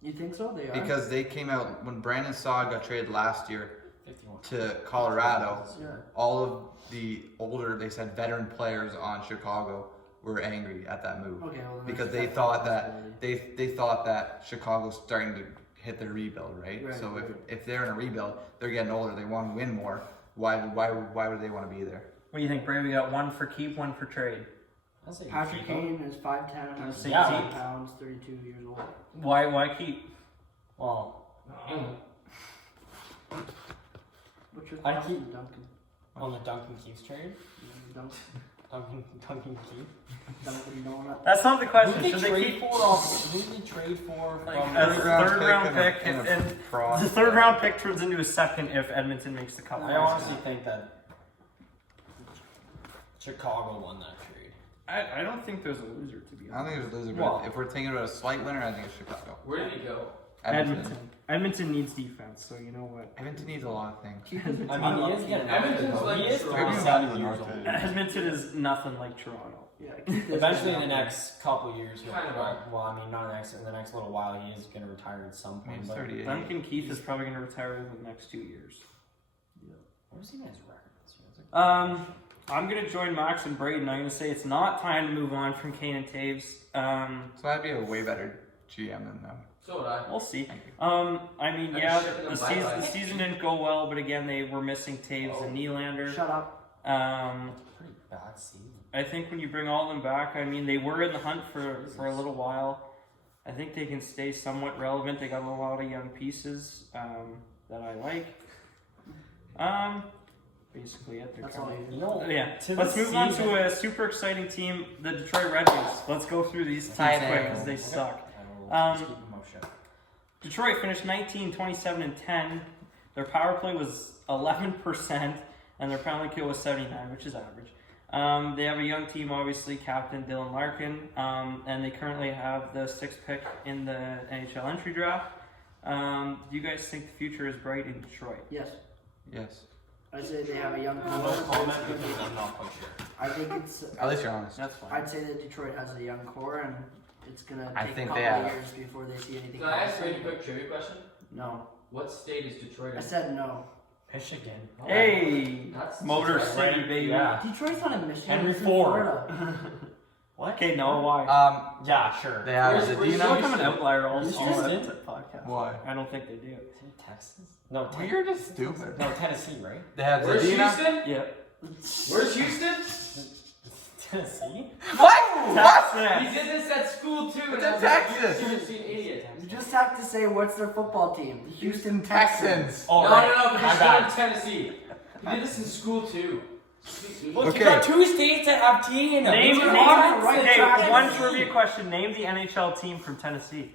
You think so? They are? Because they came out when Brandon Saad got traded last year 51. to Colorado. Yeah. All of the older, they said, veteran players on Chicago were angry at that move. Okay, well, then because that's they thought that they thought that Chicago's starting to hit their rebuild, right? Right, So right. if they're in a rebuild, they're getting older. They want to win more. Why would they want to be there? What do you think, Bray? We got one for keep, one for trade. I'll say Patrick keep 'em. Kane is 5'10", Yeah. 160 pounds, 32 years old. Why keep? Well, What's your I thoughts keep- on Duncan? on the Duncan Keith trade, Duncan Keith. Donut? That's not the Who question. did Should they they trade keep for? Who did they trade for? like from a third round pick, and and prospect. the third round pick turns into a second if Edmonton makes the cup? I honestly think that Chicago won that trade. I don't think there's a loser, to be I don't think there's a loser, but Well- if we're thinking about a slight winner, I think it's Chicago. Where did he go? Edmonton needs defense, so you know what? Edmonton needs a lot of things. I mean, he is getting Edmonton's like he is Toronto. 37 years old. Edmonton is nothing like Toronto. Yeah, keep this Eventually, guy in the out next couple years, Kind of. well, I mean, not in the next little while, he is going to retire at some I mean, point. he's But 38. Duncan Keith is probably going to retire in the next 2 years. what was he guy's record this year? It's like- I'm going to join Max and Braden. I'm going to say it's not time to move on from Kane and Taves. So I'd be a way better GM than them. So would I. We'll see. Thank you. I mean, I yeah, just shipped them the bye-bye. season didn't go well, but again, they were missing Taves and Nylander. Shut up. Pretty bad season. I think when you bring all of them back, I mean, they were in the hunt for a little while. I think they can stay somewhat relevant. They got a lot of young pieces that I like. basically it. They're That's all kind you No, yeah. to Let's the move on season- to a super exciting team, the Detroit Red Wings. Let's go through these teams quick because they suck. Just keep them up, shut. Detroit finished 19, 27, and 10. Their power play was 11%, and their penalty kill was 79, which is average. They have a young team, obviously, captain Dylan Larkin, and they currently have the 6th pick in the NHL entry draft. Do you guys think the future is bright in Detroit? Yes. Yes. I'd say they have a young No core. comment because I'm not quite sure. I think it's. At least you're honest. That's fine. I'd say that Detroit has a young core, and it's gonna I take a think couple they of have. years before they see anything. Can I ask a promising. really quick trivia question? No. What state is Detroit I in? said no. Michigan. Hey, That's Motor Detroit. City, baby. Yeah. Detroit's not in Michigan. Henry it's in Ford. Florida. What? Okay, no, why? Yeah, sure. They have Where's- where's You know, Zadina. I'm an outlier all Houston? the podcast. Why? I don't think they do. Is it Texas? No, You're just stupid. No, Tennessee, right? They have Where's Zadina. Houston? Yeah. Where's Houston? Tennessee? What? He Texas. did this at school too. It's and I in was like, Texas. You're seriously an idiot. You just have to say what's their football team. The Houston Texans. Texans. Oh, no, right. no, no, but My he's bad. from Tennessee. He did this in school too. Look, Okay. you got 2 states that have T in them. Name, Which name, one? right okay, track. one trivia question. Name the NHL team from Tennessee.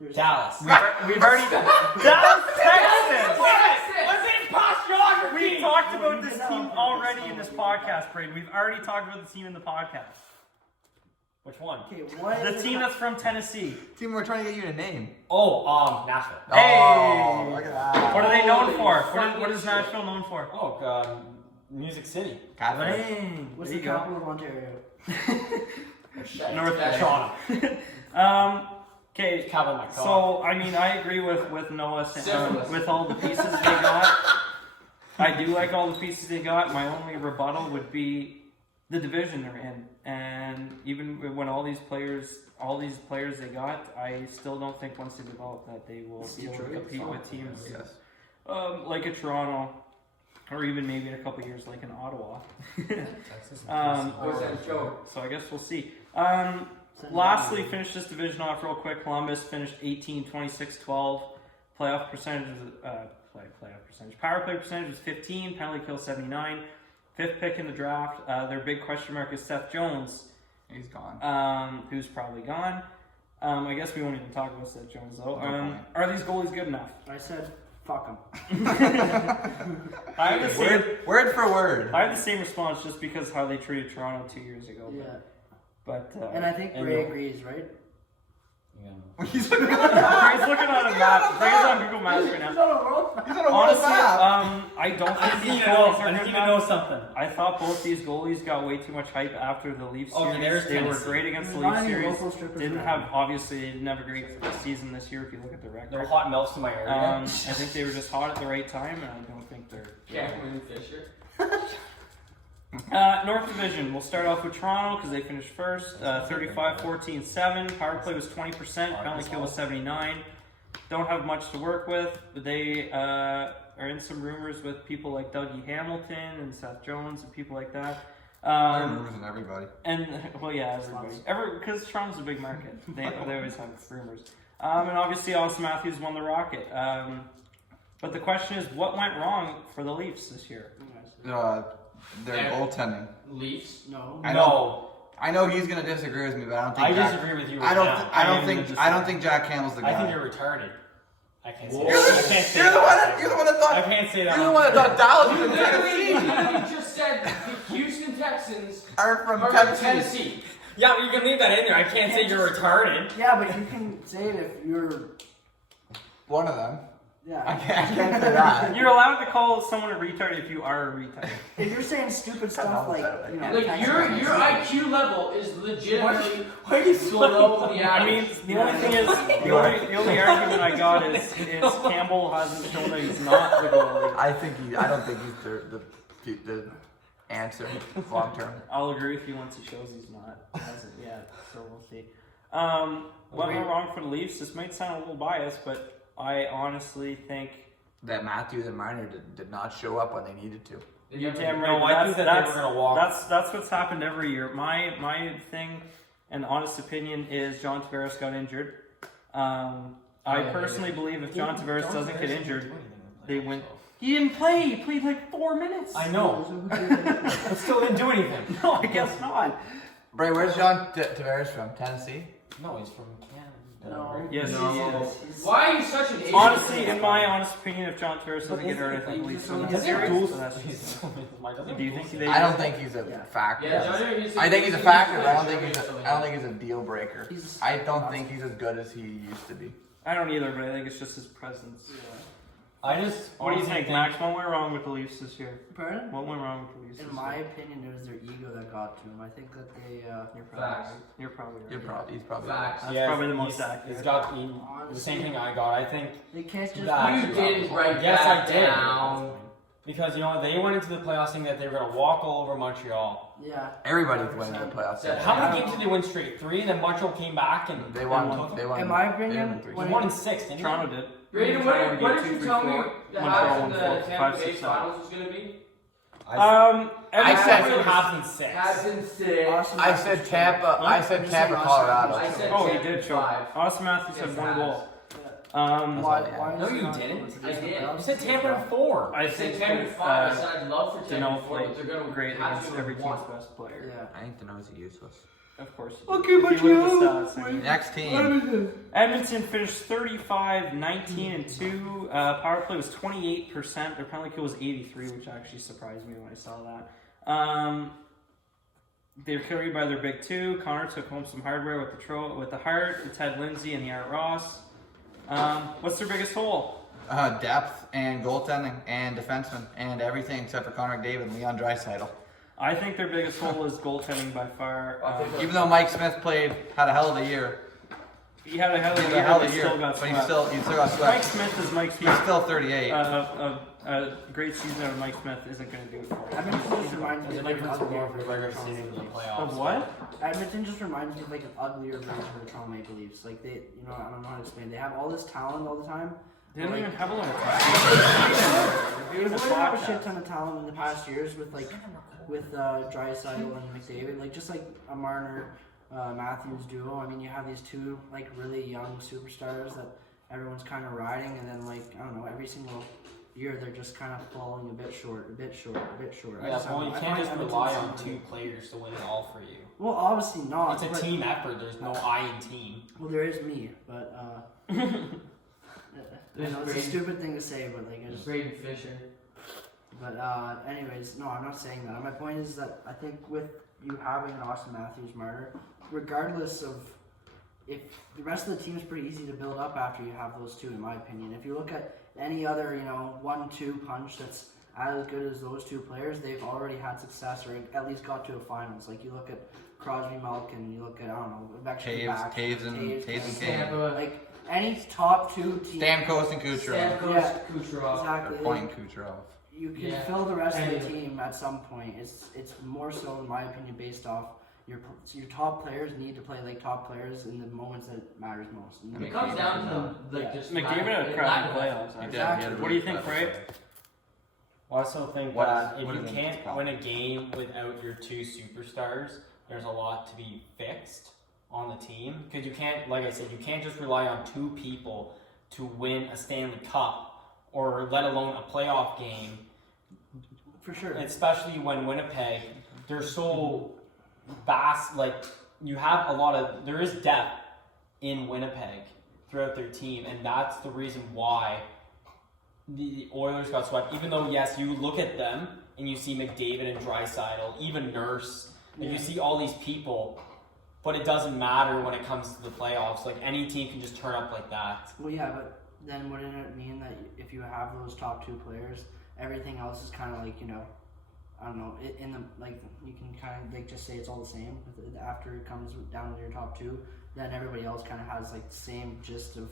There's Dallas. We've already Dallas, Texas. What's in past geography? We talked about this team already in this podcast, Braden. We've already talked about the team in the podcast. Which one? Okay, what The is team that's from Tennessee. Team we're trying to get you to name. Oh, Nashville. Hey! Oh, look at that. What are they known Holy for? fucking What is shit. Nashville known for? Oh, Music City. Catholic. Dang. What's There the you go. capital of Ontario? North Toronto. Okay. Capital of my So I mean, I agree with Noah Syphilis. with all the pieces they got. I do like all the pieces they got. My only rebuttal would be the division they're in, and even when all these players they got, I still don't think once they develop that they will be able to compete with teams Yes. like a Toronto, or even maybe in a couple of years like in Ottawa. Texas. Where's that joke? So I guess we'll see. Lastly, finish this division off real quick. Columbus finished 18, 26, 12. Playoff percentage Power play percentage was 15. Penalty kill 79. 5th pick in the draft. Their big question mark is Seth Jones, He's gone. who's probably gone. I guess we won't even talk about Seth Jones though. No point. Are these goalies good enough? I said, fuck them. I have the same. Word for word. I have the same response just because how they treated Toronto 2 years ago. Yeah. But And I think and Ray no. agrees, right? He's He's looking on a map. Bring us on Google Maps right now. on a world Honestly, map. I don't I think didn't these even know. goalies are I good didn't even enough. know something. I thought both these goalies got way too much hype after the Leafs Okay, series. there's They were Tennessee. great against the There's Leafs not any series. local strippers Didn't around. have obviously they didn't have a great season this year if you look at the They're record. hot melts in my area. I think they were just hot at the right time, and I don't think they're. Cameron Fisher. North Division. We'll start off with Toronto because they finished first. 35, 14, 7. Power play was 20%. Penalty kill was 79. Don't have much to work with. But they are in some rumors with people like Dougie Hamilton and Seth Jones and people like that. Rumors and everybody. And well, yeah, everybody. Because Toronto's a big market. They always have rumors. And obviously, Austin Matthews won the Rocket. But the question is, what went wrong for the Leafs this year? Their Yeah. goaltending. Leafs. No. I know he's gonna disagree with me, but I don't think. I Jack, disagree with you. I don't. now. I don't am think. gonna I don't disagree. think Jack Campbell's the guy. I think you're retarded. I can't say Whoa. You're that. I can't say the one. that. You're the one that thought. I can't say that. You're the one that thought Dallas You was in literally Tennessee. just said the Houston Texans Are from are from Tennessee. Tennessee. Yeah, but you can leave that in there. I can't say you're retarded. Yeah, but you can say it if you're. One of them. I Yeah. can't say that. You're allowed to call someone a retard if you are a retard. If you're saying stupid stuff like, you know, Like Texas your fans, IQ level is legitimately Why are you below the I mean, average. the only thing is, the only argument I got is Campbell hasn't shown that he's not the goalie. I don't think he's the answer long term. I'll agree with you once he shows he's not. Hasn't yet, so we'll see. What went wrong for the Leafs? This might sound a little biased, but I honestly think That Matthews and Marner did not show up when they needed to. you're damn right. No, I think that they were gonna walk. That's what's happened every year. My thing, and honest opinion, is John Tavares got injured. I personally believe if John Tavares doesn't get injured, they win. He didn't play. He played like 4 minutes. I know. But still didn't do anything. No, I guess not. Bray, where's John Tavares from? Tennessee? No, he's from Canada. No. Yes, No. he is. Why are you such an idiot? Honestly, in my honest opinion, if John Tavares doesn't get hurt, I think Leafs win He the doesn't have series. dual So that's space. do you think they? I don't think he's a factor. Yeah, Johnny used to I think he's a be- factor, but I don't think he's a deal breaker. He's- I don't think he's as good as he used to be. I don't either, but I think it's just his presence. I just. What do you honestly think, Max? What went wrong with the Leafs this year? Pardon? What went wrong with the Leafs? In this my year? opinion, it was their ego that got to him. I think that they. You're probably Facts. right. You're probably right. He's probably. Facts. That's Yeah, probably the most he's- accurate. He's got the same thing I got. I think. They can't just. That- You didn't write Yes, that I did. down. Because, you know, they went into the playoffs thinking that they were going to walk all over Montreal. Yeah. Everybody's winning the playoffs. Yeah. How many games did they win straight? 3, and then Montreal came back and They won. took They won. In my they opinion, won 3. when They won in 6, didn't they? Toronto did. Brayden, Toronto what game did you 2, tell 3, me 4. the Montreal half won of 4, the 5, Tampa 6, Bay 7. Finals was going to be? I I said said- half and 6. Halves in 6. Austin I Matthews said Tampa. I said I'm Tampa, just saying Colorado. I said Oh, he Tampa did show. 5. Austin Matthews had Yes, 1 Habs. goal. Why No, is you he not didn't. able to do I something did. else? You said Tampa in 4. I I said think Tampa 5. I said I'd love for Tampa Dano 4, but they're played going to great have against to every have team's won. best player. Yeah. I think Dano's useless. Of course. Okay, but If you look at you- the stats, I mean, Next team. Edmonton finished 35, 19, and 2. Power play was 28%. Their penalty kill was 83, which actually surprised me when I saw that. They're carried by their big 2. Connor took home some hardware with the Hart, Ted Lindsay, and Art Ross. What's their biggest hole? Depth and goaltending and defenseman and everything except for Connor McDavid and Leon Draisaitl. I think their biggest hole is goaltending by far. Even though Mike Smith had a hell of a year, He had a hell of a he had year, a hell but of a year, still got but he swept. still got Mike swept. Smith is Mike He's Smith. still 38. A great season out of Mike Smith isn't going to do it for you. Edmonton just reminds me There's a of like an difference for more uglier for the regular season than the playoffs. Of what? Edmonton just reminds me of like an uglier version of the Toronto Maple Leafs. Like they, you know, I don't know how to explain. They have all this talent all the time. They don't Like- even have a lot of They They're really doing a have a podcast. shit ton of talent in the past years with Draisaitl and McDavid, like just like a Marner Matthews duo. I mean, you have these two like really young superstars that everyone's kind of riding, and then like I don't know, every single year they're just kind of falling a bit short. I Yeah, just well, don't you know. I can't find just Edmonton rely on super- 2 players to win it all for you. Well, obviously not. It's a but- team effort. There's no I in team. Well, there is me, but I know it's a stupid thing to say, but like I just. Braden Fisher. But anyways, no, I'm not saying that. My point is that I think with you having an Austin Matthews Marner, regardless of if the rest of the team is pretty easy to build up after you have those two, in my opinion. If you look at any other, 1-2 punch that's as good as those two players, they've already had success or at least got to a finals. Like you look at Crosby, Malkin, you look at Taves and Kane. Tampa. like any top 2 team. Stamkos and Kucherov. Stamkos, Yeah. Kucherov. Exactly. Point Kucherov. You can Yeah. fill the rest of And- the team at some point. It's more so, in my opinion, based off your top players need to play like top players in the moments that it matters most. And It comes down to the Yeah. just McDavid had a crappy playoffs. He did. actually. He had a What do you really think, bad Ray? play. Well, I also think What that is- if what you is the can't problem? win a game without your 2 superstars, there's a lot to be fixed on the team. Because you can't, like I said, you can't just rely on 2 people to win a Stanley Cup or let alone a playoff game. for sure. Especially when Winnipeg, they're so vast. Like you have there is depth in Winnipeg throughout their team, and that's the reason why the Oilers got swept. Even though, yes, you look at them and you see McDavid and Draisaitl, even Nurse, and you see all these people, but it doesn't matter when it comes to the playoffs. Like any team can just turn up like that. Well, yeah, but then wouldn't it mean that if you have those top 2 players, everything else is kind of like I don't know. In the like, you can kind of like just say it's all the same. After it comes down to your top 2, then everybody else kind of has like the same gist of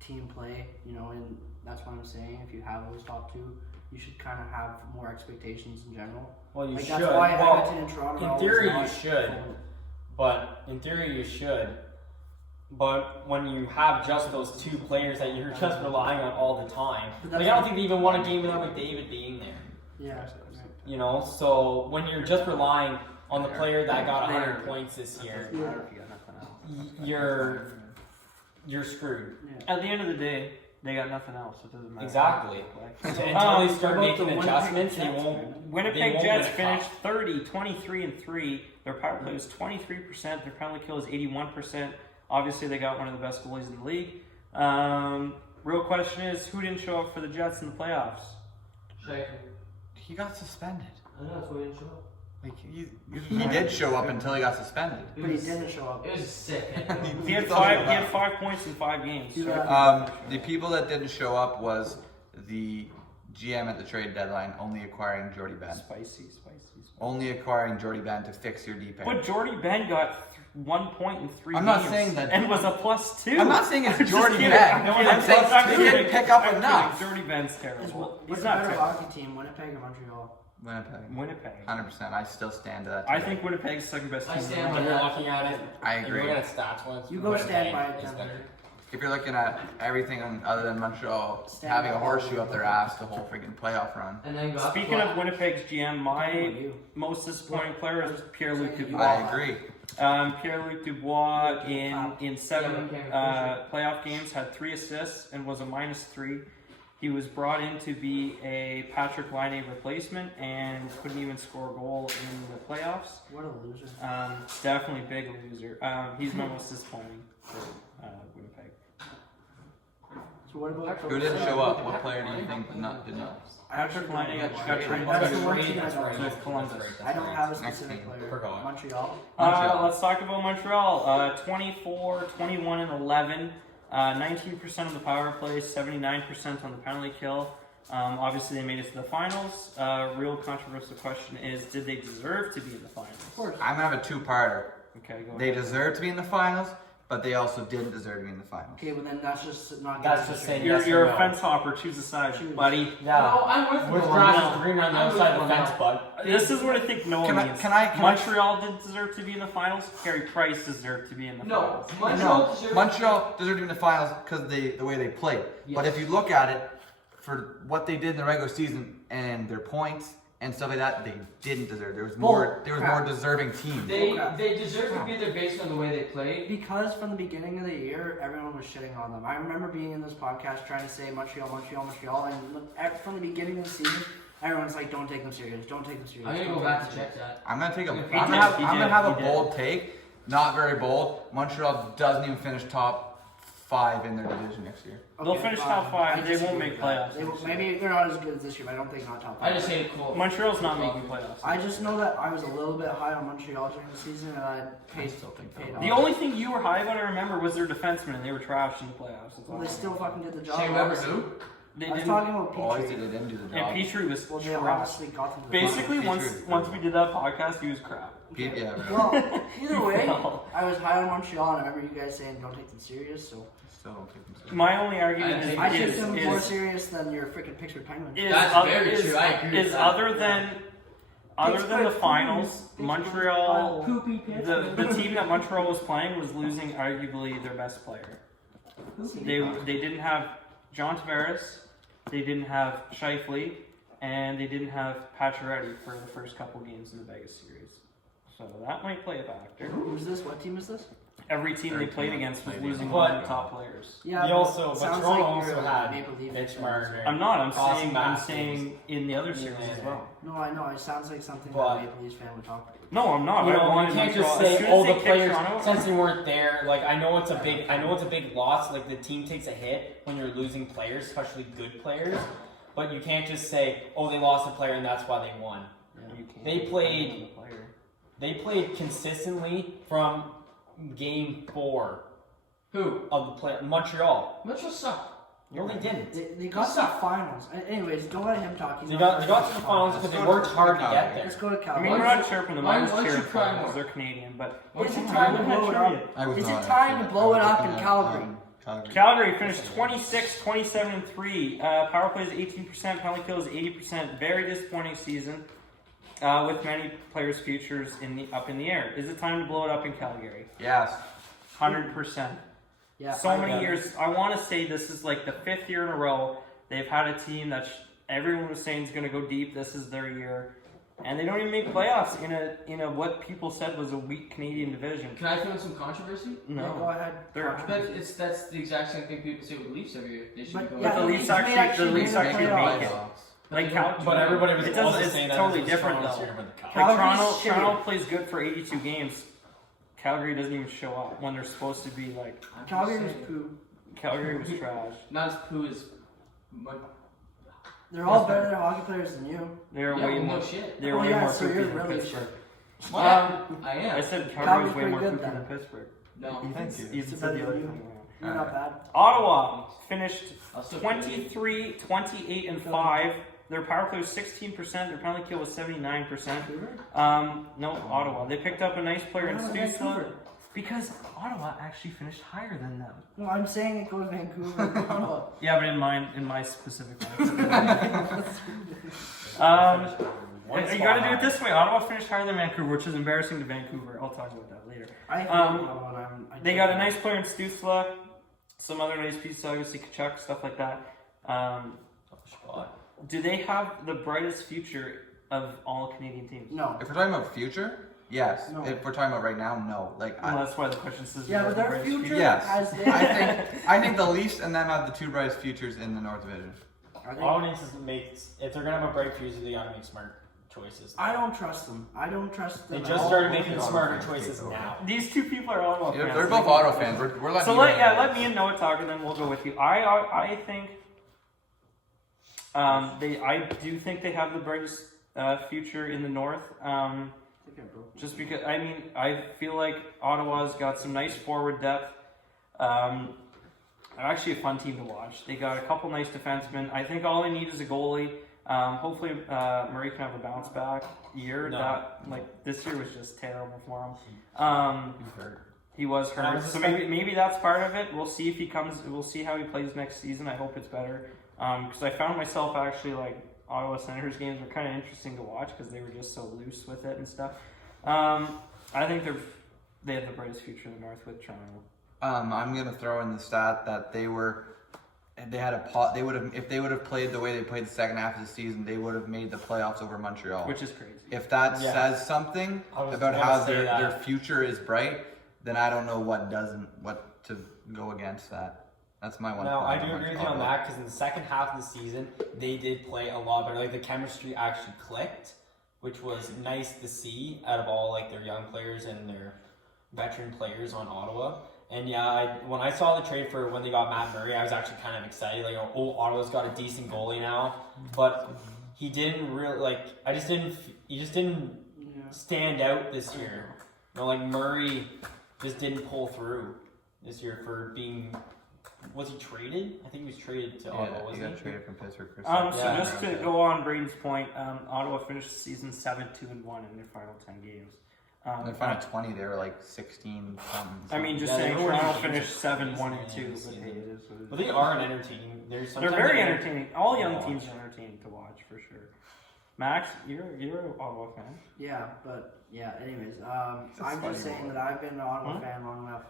team play. And that's what I'm saying. If you have those top 2, you should kind of have more expectations in general. Well, you Like should. that's why Well, Edmonton and Toronto. are in theory, you always should. not- But in theory, you should. But when you have just those 2 players that you're just relying on all the time, But like that's I don't think they even won a game without McDavid being there. Yeah. So when you're just relying on the player that got 100 points this year, you're screwed. Yeah. At the end of the day, They got nothing else. It doesn't matter. Exactly. Until they What start about making the Winnipeg adjustments, they Jets, won't. man? Winnipeg They won't Jets win a finished cup. 30, 23-3. Their power play was 23%. Their penalty kill is 81%. Obviously, they got one of the best goalies in the league. Real question is, who didn't show up for the Jets in the playoffs? He got suspended. I know, that's why he didn't show up. Like he did show up until he got suspended. But he didn't show up. It was sick. He had 5 points in 5 games. The people that didn't show up was the GM at the trade deadline, only acquiring Jordy Ben. Spicy. Only acquiring Jordy Ben to fix your D pair. But Jordy Ben got 1 point in 3 I'm games. not saying that- And was a +2. I'm not saying it's Just Jordy kidding. Ben. I'm I'm saying he kidding. didn't pick up I'm enough. kidding. Jordy Ben's terrible. What's He's a not better terrible. hockey team, Winnipeg or Montreal? Winnipeg. Winnipeg. 100%. I still stand to that. I today. think Winnipeg's second best I team. stand When by you're that. looking at it, I if agree. you're looking at stats ones, You go stand by Winnipeg it, is then. better. If you're looking at everything other than Montreal Stand having a by horseshoe up their ass the whole freaking playoff run. And then got Speaking of Winnipeg's GM, my You. most disappointing player is Pierre-Luc Dubois. I agree. Pierre-Luc Dubois in 7 playoff games had 3 assists and was a -3. He was brought in to be a Patrick Laine replacement and couldn't even score a goal in the playoffs. What a loser. Definitely big loser. He's my most disappointing for Winnipeg. So what about Who didn't show up? What player do you think did not? Patrick Laine got traded That's the to one team I That's don't right. know. with Columbus. I don't have a Next specific team. player. Forgot. Montreal. Montreal. Let's talk about Montreal. 24, 21, and 11. 19% of the power play, 79% on the penalty kill. Obviously, they made it to the finals. Real controversial question is, did they deserve to be in the finals? Of course. I'm gonna have a two-parter. Okay, go They ahead. deserve to be in the finals, but they also didn't deserve to be in the finals. Okay, well then that's just not. That's giving just a saying shit. You're, yes you're or a no. fence hopper. Choose a side, Choose. buddy. Yeah. No, I'm with With you. grass is green on the I'm outside with of the you. fence, bud. This is what I think Noah Can I- means. can I- Montreal didn't deserve to be in the finals. Carey Price deserved to be in the No, finals. Montreal deserves. Montreal deserved to be in the finals because the way they played. But if you look at it, for what they did in the regular season and their points and stuff like that, they didn't deserve. There was more deserving teams. They deserve to be there based on the way they played. Because from the beginning of the year, everyone was shitting on them. I remember being in this podcast trying to say Montreal, and from the beginning of the season, everyone's like, "Don't take them serious. Don't take them serious." I'm gonna don't go take back them to serious." check that. I'm gonna take a. He I'm did, gonna have, he I'm gonna did, have he a did. bold take. Not very bold. Montreal doesn't even finish top 5 in their division next year. They'll finish top 5. I They won't disagree make with that. playoffs They next will- year. maybe they're not as good as this year, but I don't think not top 5. I just hate it cool. Montreal's not making playoffs. I just know that I was a little bit high on Montreal during the season, and I paid off. The only thing you were high about, I remember, was their defensemen, and they were trashed in the playoffs. That's all. Well, they still fucking did the job. Shea Weber who? They I was didn't. talking about Always Petrie. they didn't do the And job. Petrie was Well, they trash. honestly got them to the Basically, Petrie once was we did that podcast, he was crap. Yeah, Well, either way, fell. I was high on Montreal, and I remember you guys saying don't take them serious. So still don't take them seriously. My only argument I is, I take is, them more is, serious than your freaking Pittsburgh Penguins. That's very true. I agree with is that. other than the finals, Pittsburgh Montreal, poopy the team that Montreal was playing was losing arguably their best player. They didn't have John Tavares, they didn't have Scheifele, and they didn't have Pacioretty for the first couple games in the Vegas series. So that might play a factor. Who's this? What team is this? Every team they played against was losing But- one of the top players. Yeah, He also- but sounds Toronto like also you're had Maple Leaf Mitch fans. Marner. I'm not. I'm Awesome saying. I'm baskets. saying in the other series as well. No, I know. It sounds like something But- that a Maple Leafs fan would talk about. No, I'm not. You I know, wanted you can't Montreal. just As say, soon as "Oh, they the kicked players Toronto- since they weren't there." Like I know it's a big loss. Like the team takes a hit when you're losing players, especially good players. But you can't just say, "Oh, they lost a player and that's why they won." You can't They played- blame the player. They played consistently from game 4 Who? of the play. Montreal. Montreal sucked. No, they didn't. They got to the finals. Anyways, don't let him talk. He's They not got to the finals because they worked hard to get there. Let's go to I Calgary. mean, we're not chirping them. I'm Why just don't you cheering for try them more? because they're Canadian. But Is it time to blow it up? I was Is it not time actually. to blow it I was up in looking at, Calgary? Calgary. Calgary finished 26, 27, and 3. Power play is 18%. Penalty kill is 80%. Very disappointing season with many players' futures up in the air. Is it time to blow it up in Calgary? Yes. 100%. Yeah. So many years. I want to say this is like the 5th year in a row they've had a team that everyone was saying is going to go deep. This is their year. and they don't even make playoffs in a what people said was a weak Canadian division. Can I throw in some controversy? Yeah, go No, ahead. That's the exact same thing people say with the Leafs every year. They should But be going. yeah, the Leafs actually made the playoffs. make it. Like But everybody was It also doesn't- it's saying that totally it was different, Toronto's though. year with the Cup. Like Calgary's shitty. Toronto plays good for 82 games. Calgary doesn't even show up when they're supposed to be like. Calgary was poo. Calgary was trash. Not as poo as. They're all better hockey players than you. They're Yeah, way well, more. no shit. They're Oh, way yeah, more so poopy you're than really Pittsburgh. What? I am. I said Calgary's Calgary's way pretty more good poopy then. than Pittsburgh. No. Thank you. You said the other thing. You're not bad. Ottawa finished I'll still 23, 28, and 5. Their power play was 16%. Their penalty kill was 79%. No, Ottawa. They picked up a nice player in Stutzla because Ottawa actually finished higher than them. Well, I'm saying it goes Vancouver. and Ottawa. Yeah, but in my specific line. You got to do it this way. Ottawa finished higher than Vancouver, which is embarrassing to Vancouver. I'll talk about that later. I hate Ottawa. They got a nice player in Stutzla, some other nice pieces, obviously Kachuk, stuff like that. Do they have the brightest future of all Canadian teams? No. If we're talking about future, yes. No. If we're talking about right now, no. Like, Well, that's why the question says. Yeah, do but they have the their brightest future Yes. has I think the Leafs and them have the two brightest futures in the North Division. Ottawa needs to make, if they're gonna have a break future, they gotta make smart choices. I don't trust them. I don't trust them. They at just all. started making smarter choices now. These two people are Ottawa fans. They're both Auto fans. We're letting So you let me and Noah talk, and then we'll go with you. I think I do think they have the brightest future in the North. Just because I feel like Ottawa's got some nice forward depth. Actually, a fun team to watch. They got a couple nice defensemen. I think all they need is a goalie. Hopefully, Murray can have a bounce back year. No. This year was just terrible for him. He was And I hurt, was so just maybe that's part of it. We'll see if he comes. We'll see how he plays next season. I hope it's better. Because I found myself actually like Ottawa Senators games were kind of interesting to watch because they were just so loose with it and stuff. I think they have the brightest future in the North with Toronto. I'm gonna throw in the stat that they would have if they would have played the way they played the second half of the season, they would have made the playoffs over Montreal. Which is crazy. If that Yeah. says something I was about gonna how say their that. future is bright, then I don't know what to go against that. That's my one. No, I point do agree with you on that because in the second half of the season, they did play a lot better. Like the chemistry actually clicked, which was nice to see out of all like their young players and their veteran players on Ottawa. And yeah, when I saw the trade for when they got Matt Murray, I was actually kind of excited. Like, oh, Ottawa's got a decent goalie now, but he didn't really he just didn't stand out this year. Like Murray just didn't pull through this year for being. Was he traded? I think he was traded to Ottawa. He Wasn't got he? traded from Pittsburgh. For So Yeah. just to go on Braden's point, Ottawa finished the season 7-2-1 in their final 10 games. Their final 20, they were like 16 something. I mean, just Yeah, they saying were Toronto winning finished games. 7-1-2, but Yeah. hey, it is what it is. But they are an entertaining. They're Sometimes very they- entertaining. All young watch. teams are entertaining to watch for sure. Max, you're an Ottawa fan. Yeah, but yeah. Anyways, I'm just saying that I've been an Ottawa fan long enough.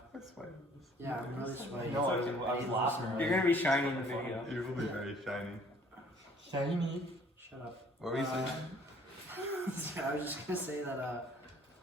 Yeah, I'm really sweaty. No, I was laughing. You're gonna be shiny in the video. You will be very shiny. Shiny. Shut up. What were you saying? I was just gonna say that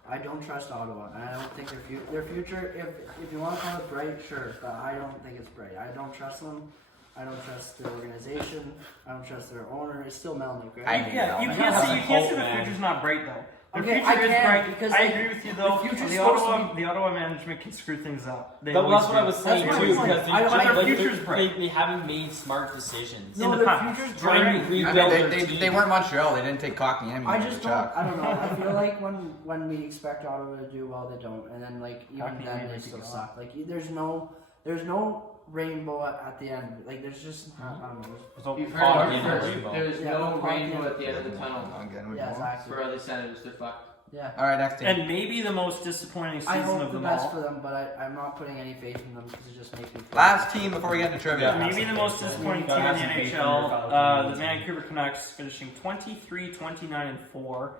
I don't trust Ottawa, and I don't think their future. If you want to call it bright, sure, but I don't think it's bright. I don't trust them. I don't trust their organization. I don't trust their owner. It's still Melnick, right? Yeah, you Melnick. can't say Hope, the man. future's not bright though. The Okay, future I is can, bright because, I like, agree with you though. the future's The supposed Ottawa management can screw things up. They But always that's what I do. was saying That's what too, I'm because saying. But their like, future's bright. they haven't made smart decisions. In No, the their past. future's Trying bright. to I rebuild mean, their team. they weren't Montreal. They didn't take Cockney and I just don't. Chuck. I don't know. I feel like when we expect Ottawa to do well, they don't, and then like even Cockney then made they it still go. suck. Like there's no rainbow at the end. Like there's just I don't know. So You've heard Cockney it and first. Rainbow. There's Yeah, no Cockney rainbow and- at the end of the tunnel. Again, we Yeah, won't. exactly. For other senators, they're fucked. Yeah. All right, next team. And maybe the most disappointing I season hope of the them best all. for them, but I'm not putting any faith in them because it just makes me. Feel Last team before we get into trivia. Yeah. Maybe the most disappointing team in Gotta the have some faith in NHL, your fellow the Canadiens. Vancouver Canucks, finishing 23-29-4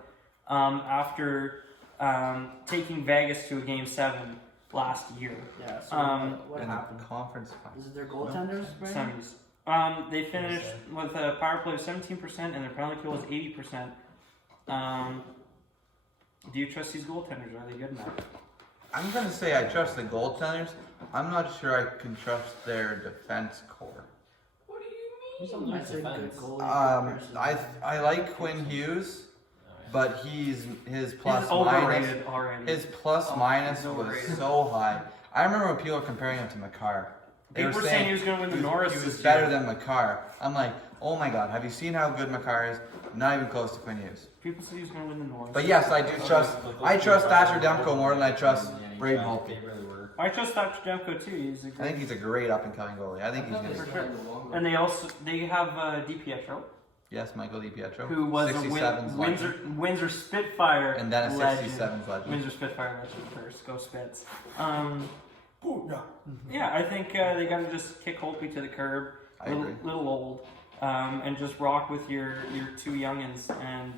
after taking Vegas to a Game 7 last year. Yeah. So what in happened? the conference. Is it their goaltenders? Right? Semis. They finished with a power play of 17% and their penalty kill was 80%. Do you trust these goaltenders? Are they good enough? I'm gonna say I trust the goaltenders. I'm not sure I can trust their defense core. What do you Who's on mean? their That's a good defense? goalie. I like Quinn Hughes, but his plus He's minus overrated already. his plus minus he's was overrated. so high. I remember when people were comparing him to Makar. They People were saying he was going to win the Norris he was this better year. than Makar. I'm like, oh my god, have you seen how good Makar is? Not even close to Quinn Hughes. People said he was going to win the Norris. But yes, I do trust. I trust Thatcher Demko more than I trust Braden Holtby. They really were. I trust Thatcher Demko too. He's a I great. think he's a great up and coming goalie. I think he's gonna. Be, And they have DiPietro, yes, Michael DiPietro, who was a 67's legend. Windsor Spitfire And then a legend. 67's legend. Windsor Spitfire legend first. Go Spits. Yeah, I think they got to just kick Holtby to the curb. I agree. Little old, and just rock with your two youngins and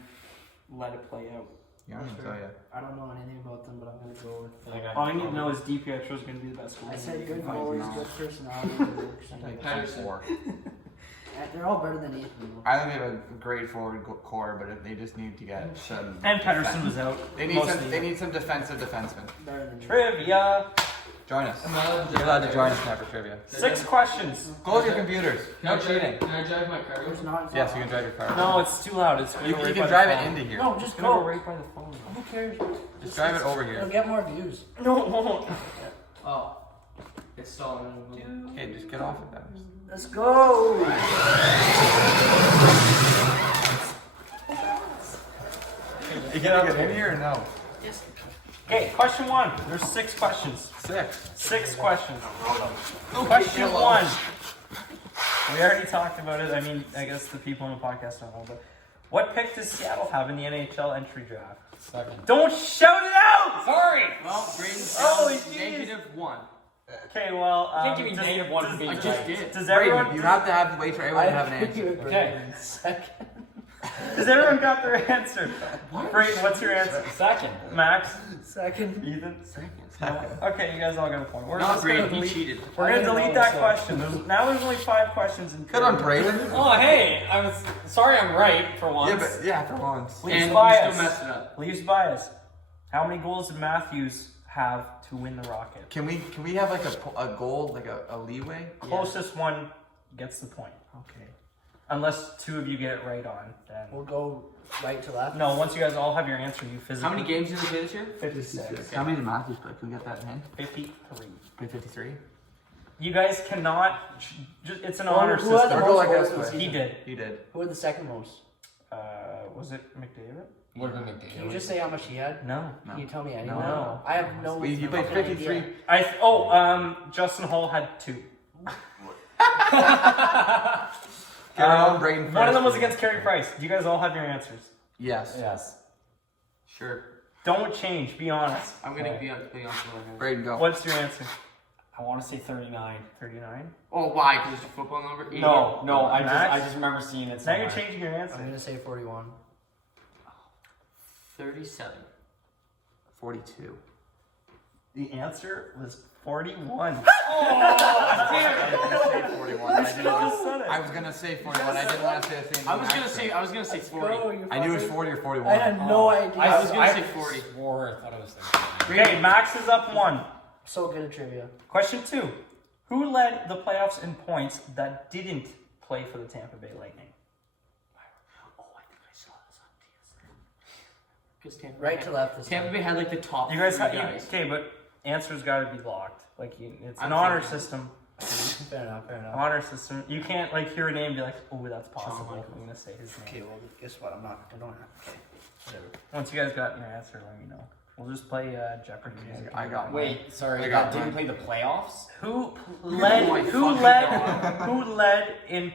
let it play out. Yeah, I'm gonna tell you. I don't know anything about them, but I'm gonna go with. All I need to know is DiPietro is going to be the best goalie. I said good Fine, goalies, no. good personality. Good works. Patterson. They're all better than Ethan. I think they have a great forward core, but if they just need to get some. And Pedersen was out. They need mostly. some. They need some defensive defensemen. Better than Trivia. Join us. I'm not You're allowed to join us now for trivia. 6 questions. Close your computers. No cheating. Can I drive my car? It's not. Yes, you can drive your car. No, it's too loud. It's You gonna go right can by drive the it phone. into here. No, just It's gonna go go. right by the phone. Who cares? Just drive it over It'll here. get more views. No, it won't. Oh. It's stalling. Okay, just get off of that. Let's go. You gonna get in here or no? Okay, question 1. There's 6 questions. 6. 6 questions. Question 1. We already talked about it. I mean, I guess the people on the podcast don't know, but what pick does Seattle have in the NHL entry draft? Second. Don't shout it out! Sorry. Well, Braden's down Holy jeez. -1. Okay, well, You can't give me -1 for being I right. just did. Does everyone Braden, you have to have wait for everyone to have an answer. Okay. Second. Has everyone got their answer? Brayden, what's your answer? Second. Max? Second. Ethan? Second. Okay, you guys all got a point. We're Not just gonna Braden, he delete, cheated. we're gonna I didn't delete know, that so- question. Now there's only 5 questions in Good on Braden. Oh, hey, I was sorry I'm right for once. Yeah, but yeah, for once. Leafs And bias. you still messed it up. Leafs bias. How many goals did Matthews have to win the Rocket? Can we have like a goal, like a leeway? Closest one gets the point. Okay. Unless 2 of you get it right on, then. We'll go right to left. No, once you guys all have your answer, you physically. How many games did they play this year? 56. How many did Matthews play? Can we get that hint? 53. Play 53. You guys cannot. It's an Who- honor who had the system. Or go most like goals this this way. He did. He did. Who had the second most? Was it McDavid? Would have been Can you just say how much he had? No. No. Can you tell me any? No. I have no. You played fucking 53. idea. Justin Hull had 2. Get on Braden first. One of them was against Carey Price. Do you guys all have your answers? Yes. Yes. Sure. Don't change. Be honest. I'm gonna Okay. be on here. Braden, go. What's your answer? I want to say 39. 39. Oh, why? Because it's a football number? No, I Max? just remember seeing it Now somewhere. you're changing your I'm answer. gonna say 41. 37. 42. The answer was 41. I was gonna say 41. I should have just said it. I was gonna say 41. I didn't want to say the same. I was gonna Max say. did. I was gonna say 40. Go, you I knew it was fucker. 40 or 41. I had no idea. I was gonna say 40. Swore I thought it was 39. Okay, Max is up 1. So good at trivia. Question 2. Who led the playoffs in points that didn't play for the Tampa Bay Lightning? Oh, I think I saw this on TSN. Because Tampa Right Bay to left. This Tampa time. Bay had like the top You guys three have guys. okay, but answers got to be locked. Like it's an I'm honor thinking. system. Fair enough. Fair enough. Honor system. You can't like hear a name and be like, oh, that's possible. Michael. I'm gonna say his name. Okay. Well, guess what? I don't have. Okay. Whatever. Once you guys got your answer, let me know. We'll just play Jeopardy music. I got mine. Wait, sorry, I got that didn't mine. play the playoffs? Who led? my who fucking led? God. Who led in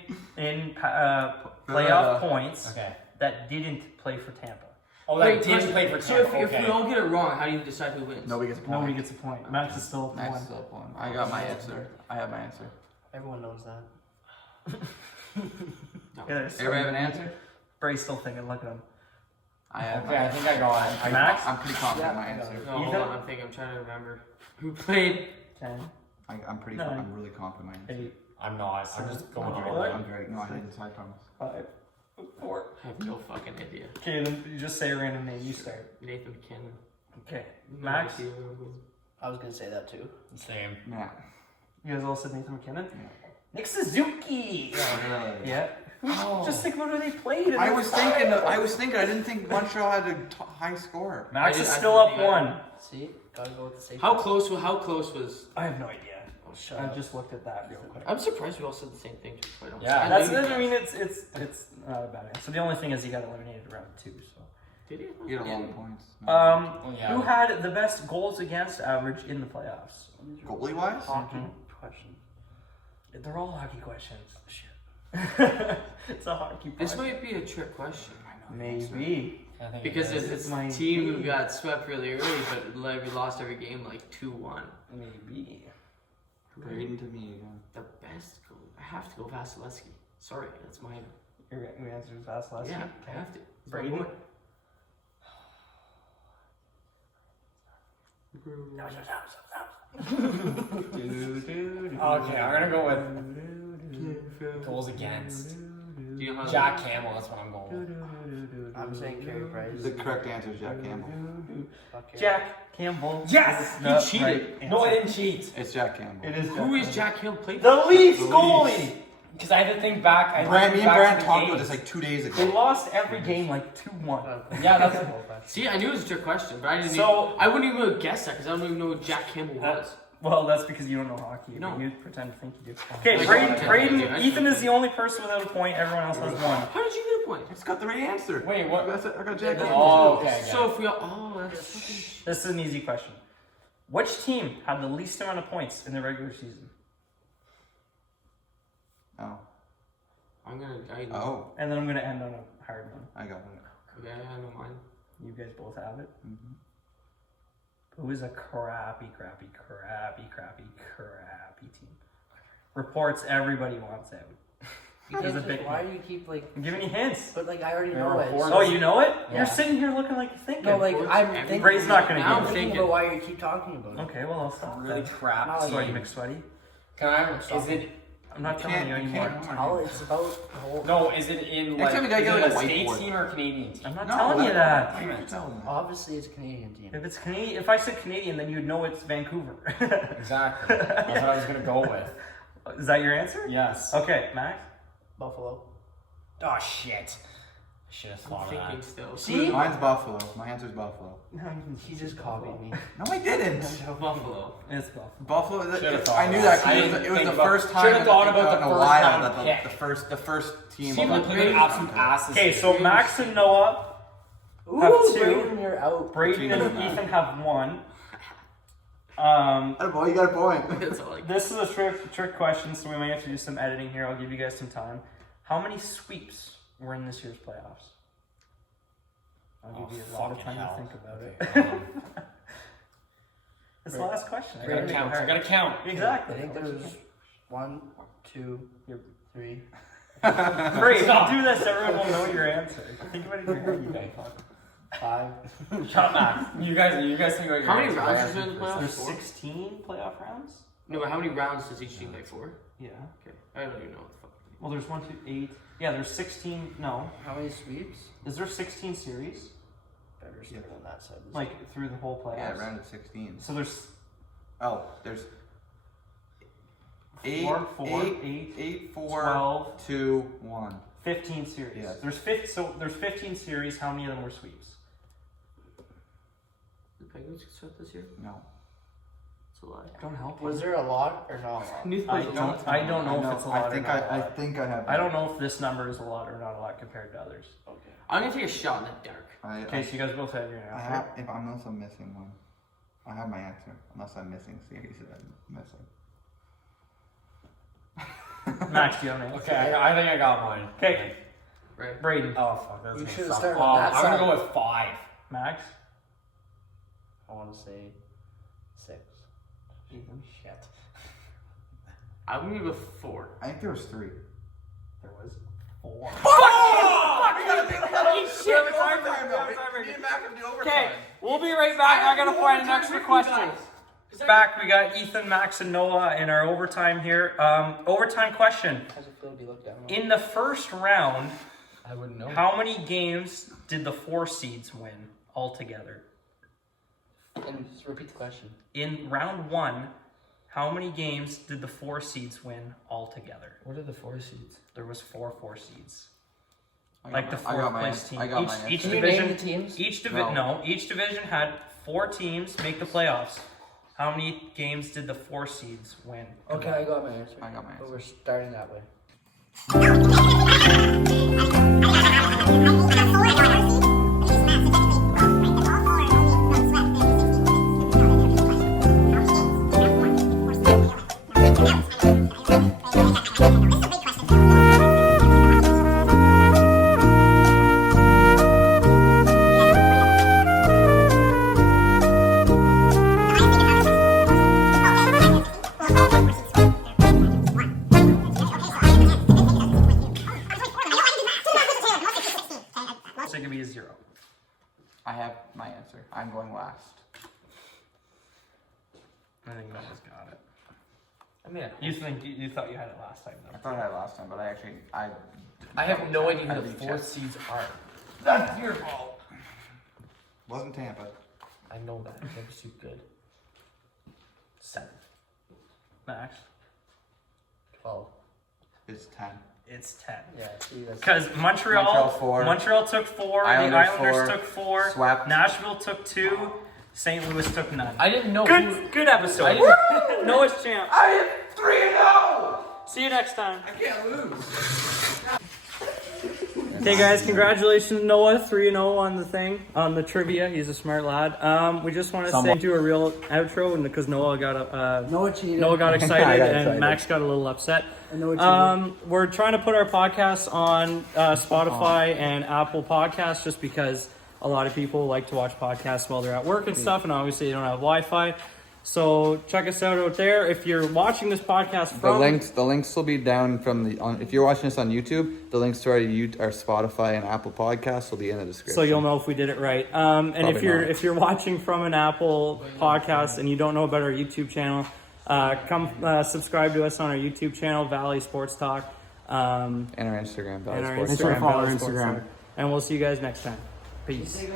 playoff points Okay. that didn't play for Tampa? Oh, that Wait, didn't play for So Tampa. if we all get it wrong, how do you decide who wins? Nobody gets a point. Nobody gets a point. Max is still up Max one. is still up one. I got my answer. I have my answer. Everyone knows that. Yeah, there's Everybody have an answer? Bray's still thinking. Look at him. I have. Okay, I think I got it. Max? I'm pretty confident in my Yeah, I got answer. No, hold Ethan? on. I'm thinking. I'm trying to remember who played. 10, I'm pretty. Nine. I'm really confident in my answer. 8, I'm not. I'm just going with Oh, your what? I'm very. No, I didn't. I promise. 5, Four. I have no fucking idea. Okay, then you just say a random name. You start. Nathan McKinnon. Okay, No Max. idea. I was gonna say that too. Same. Yeah. You guys all said Nathan McKinnon. Yeah. Nick Suzuki. Really? Yeah. Just think about who they played. I was thinking. I didn't think Montreal had a high score. Max I is did- I still up didn't think one. See, gotta go with the safe. How close was? I have no idea. Oh, shut I up. just looked at that real quick. I'm surprised we all said the same thing. To be quite honest. Yeah. That's knew- it. I mean, it's not a bad answer. The only thing is he got eliminated round 2. So, Did he? You get a lot of points. who had the best goals against average in the playoffs? Goalie wise? Hockey question. They're all hockey questions. Shit. It's a hockey. This question. might be a trick question. Maybe. I think Because it is. it's My a team who team. got swept really early, but like we lost every game like 2-1. Maybe. Braden to me again. The best goal. I have to go Vasilevsky. Sorry, that's my. Your answer is Vasilevsky. Yeah, I have to. It's my Braden? boy. Okay, I'm gonna go with goals against. Do you know how Jack Campbell, that's what I'm going with. I'm saying Carey Price. The correct answer is Jack Campbell. Fuck Carey. Jack Campbell. Yes! No, You cheated! right No, I answer. didn't cheat. It's Jack Campbell. It is. Who is Jack Hill played? The Leafs The goalie. Because I had to think back. I had to Brand, me think and back Brand to the talked about games. this like 2 days They ago. lost every game like 2-1. Yeah, that's See, I knew it was a trick question, but I didn't. So- I wouldn't even guess that because I don't even know who Jack Campbell was. Well, that's because you don't know hockey. No. But you pretend to think you do. Okay, I Braden. don't. Braden. I Ethan don't. is the only person without a point. Everyone else has one. How did you get a point? It's got the right answer. Wait, what? I got Jack Campbell. Oh, okay. So if we all, that's fucking. This is an easy question. Which team had the least amount of points in the regular season? Oh. I'm gonna. I know. Oh. And then I'm going to end on a hard one. I got it. Okay, I know mine. You guys both have it. Mm-hmm. Who is a crappy team? Reports everybody wants out. You There's a can't big just- why one. do you keep like? I'm giving you hints. But like I already There know are it. four- Oh, you know it? Yeah. You're sitting here looking like you're thinking. No, like I'm Every- thinking. Bray's not gonna Now get I'm it. thinking thinking. about why you keep talking about it. Okay, well I'll stop. Really then. crap. Not like Sweaty team. McSweaty. Can I? Is it? I'm not telling you anymore. All it's about the whole. No, is it in Next like, time you gotta is get, it like, a a state whiteboard. team or a Canadian team? I'm not telling you that. Why are you telling me? Obviously, it's a Canadian team. If it's Canadian, if I said Canadian, then you'd know it's Vancouver. Exactly. That's what I was gonna go with. Is that your answer? Yes. Okay, Max. Buffalo. Oh shit. I should have I'm thought of thinking that. still. See? Mine's Buffalo. My answer's Buffalo. He just copied me. No, I didn't. Buffalo. It's Buffalo. Buffalo. Should've thought I knew of that. that. I 'cause didn't it was think the about- first time should've thought about in the a first while round that pick. the first team. See, we played absolute asses. Okay, so Max and Noah, Ooh, Have two. Brayden, you're out. Brady and Between them. Ethan have one. Boy, you got a point. That's all I got. This is a trick question, so we might have to do some editing here. I'll give you guys some time. How many sweeps were in this year's playoffs? I'll give you a lot of time to think about it. It's the last question. I gotta count. I gotta count. I Exactly. think there's 1, 2, 3. Great. If you do this, everyone will know your answer. Think about it in your head, you guys. 5. Shut Max. You guys think about your How many answer. rounds I is there in the answer playoffs? There's Four? 16 playoff rounds? No, but how many rounds does each team play? 4? Yeah. Okay. I don't even know what the fuck. Well, there's 1, 2, 8. Yeah, there's 16. No. How many sweeps? Is there 16 series? Better start on that side. Like, through the whole playoffs? Yeah, round of 16. So there's Oh, there's 8, 4, 8, 8, 4, 12, 2, 1. 15 series. Yes. There's 15 series. How many of them were sweeps? The Penguins get swept this year? No. It's a lie. Don't help. Was there a lot or not a lot? I don't know if it's a lot or not a I lot. think I have. I don't know if this number is a lot or not a lot compared to others. Okay. I'm gonna take a shot in the dark. Okay, so you guys both have your I answer. have, unless I'm missing one. I have my answer. Unless I'm missing series that I'm missing. Max, do you have an answer? Okay, I think I got mine. Okay, Right. Braden. Oh fuck, that's You gonna should've suck. started on that I'm gonna side. go with 5. Max. I want to say 6. Ethan. Shit. I'm gonna go 4. I think there was 3. There was 4. Okay, we'll be right back. I gotta find an extra question. Back, we got Ethan, Max, and Noah in our overtime here. Overtime question. How's it feel to be looked down on? In the first round I wouldn't know. How many games did the 4 seeds win altogether? And just repeat the question. In round 1, how many games did the 4 seeds win altogether? What are the 4 seeds? There was 4 seeds. I Like got the my- I got 4th my place answer. team. I got my answer. Each Can you division. name the teams? Each No. each division had 4 teams make the playoffs. How many games did the 4 seeds win? Okay, I got my answer. I got my But answer. we're starting that way. So it could be a 0. I have my answer. I'm going last. I think Noah's got it. I mean, You thought you had it last time I though. thought I had last time, but I have no idea I who the rechecked. 4 seeds are. That's your fault. Wasn't Tampa. I know that. Tampa's too good. 7. Max, 12. It's 10. it's 10. Yeah, see, that's. Because Montreal Montreal 4. took 4, Islanders the Islanders 4, took 4, swept. Nashville took 2, St. Louis took none. I didn't know. who- Good episode. I didn't- Noah's champ. I am 3-0. See you next time. I can't lose. Okay, guys, congratulations, Noah. 3-0 on the thing, on the trivia. He's a smart lad. We just want to say do a real outro, and because Noah got Noah cheated. Noah got excited, I got and excited. Max got a little upset. And Noah cheated. We're trying to put our podcast on Spotify and Apple Podcasts, just because a lot of people like to watch podcasts while they're at work and stuff, and obviously they don't have Wi-Fi. So check us out there. If you're watching this podcast from The links will be down from if you're watching this on YouTube, the links to our Spotify and Apple podcasts will be in the description. so you'll know if we did it right. And Probably not. if you're watching from an Apple podcast and you don't know about our YouTube channel, come subscribe to us on our YouTube channel, Valley Sports Talk, and our Instagram, Valley and our Sports Instagram, Talk. Valley Sports Talk. And we'll see you guys next time. Peace.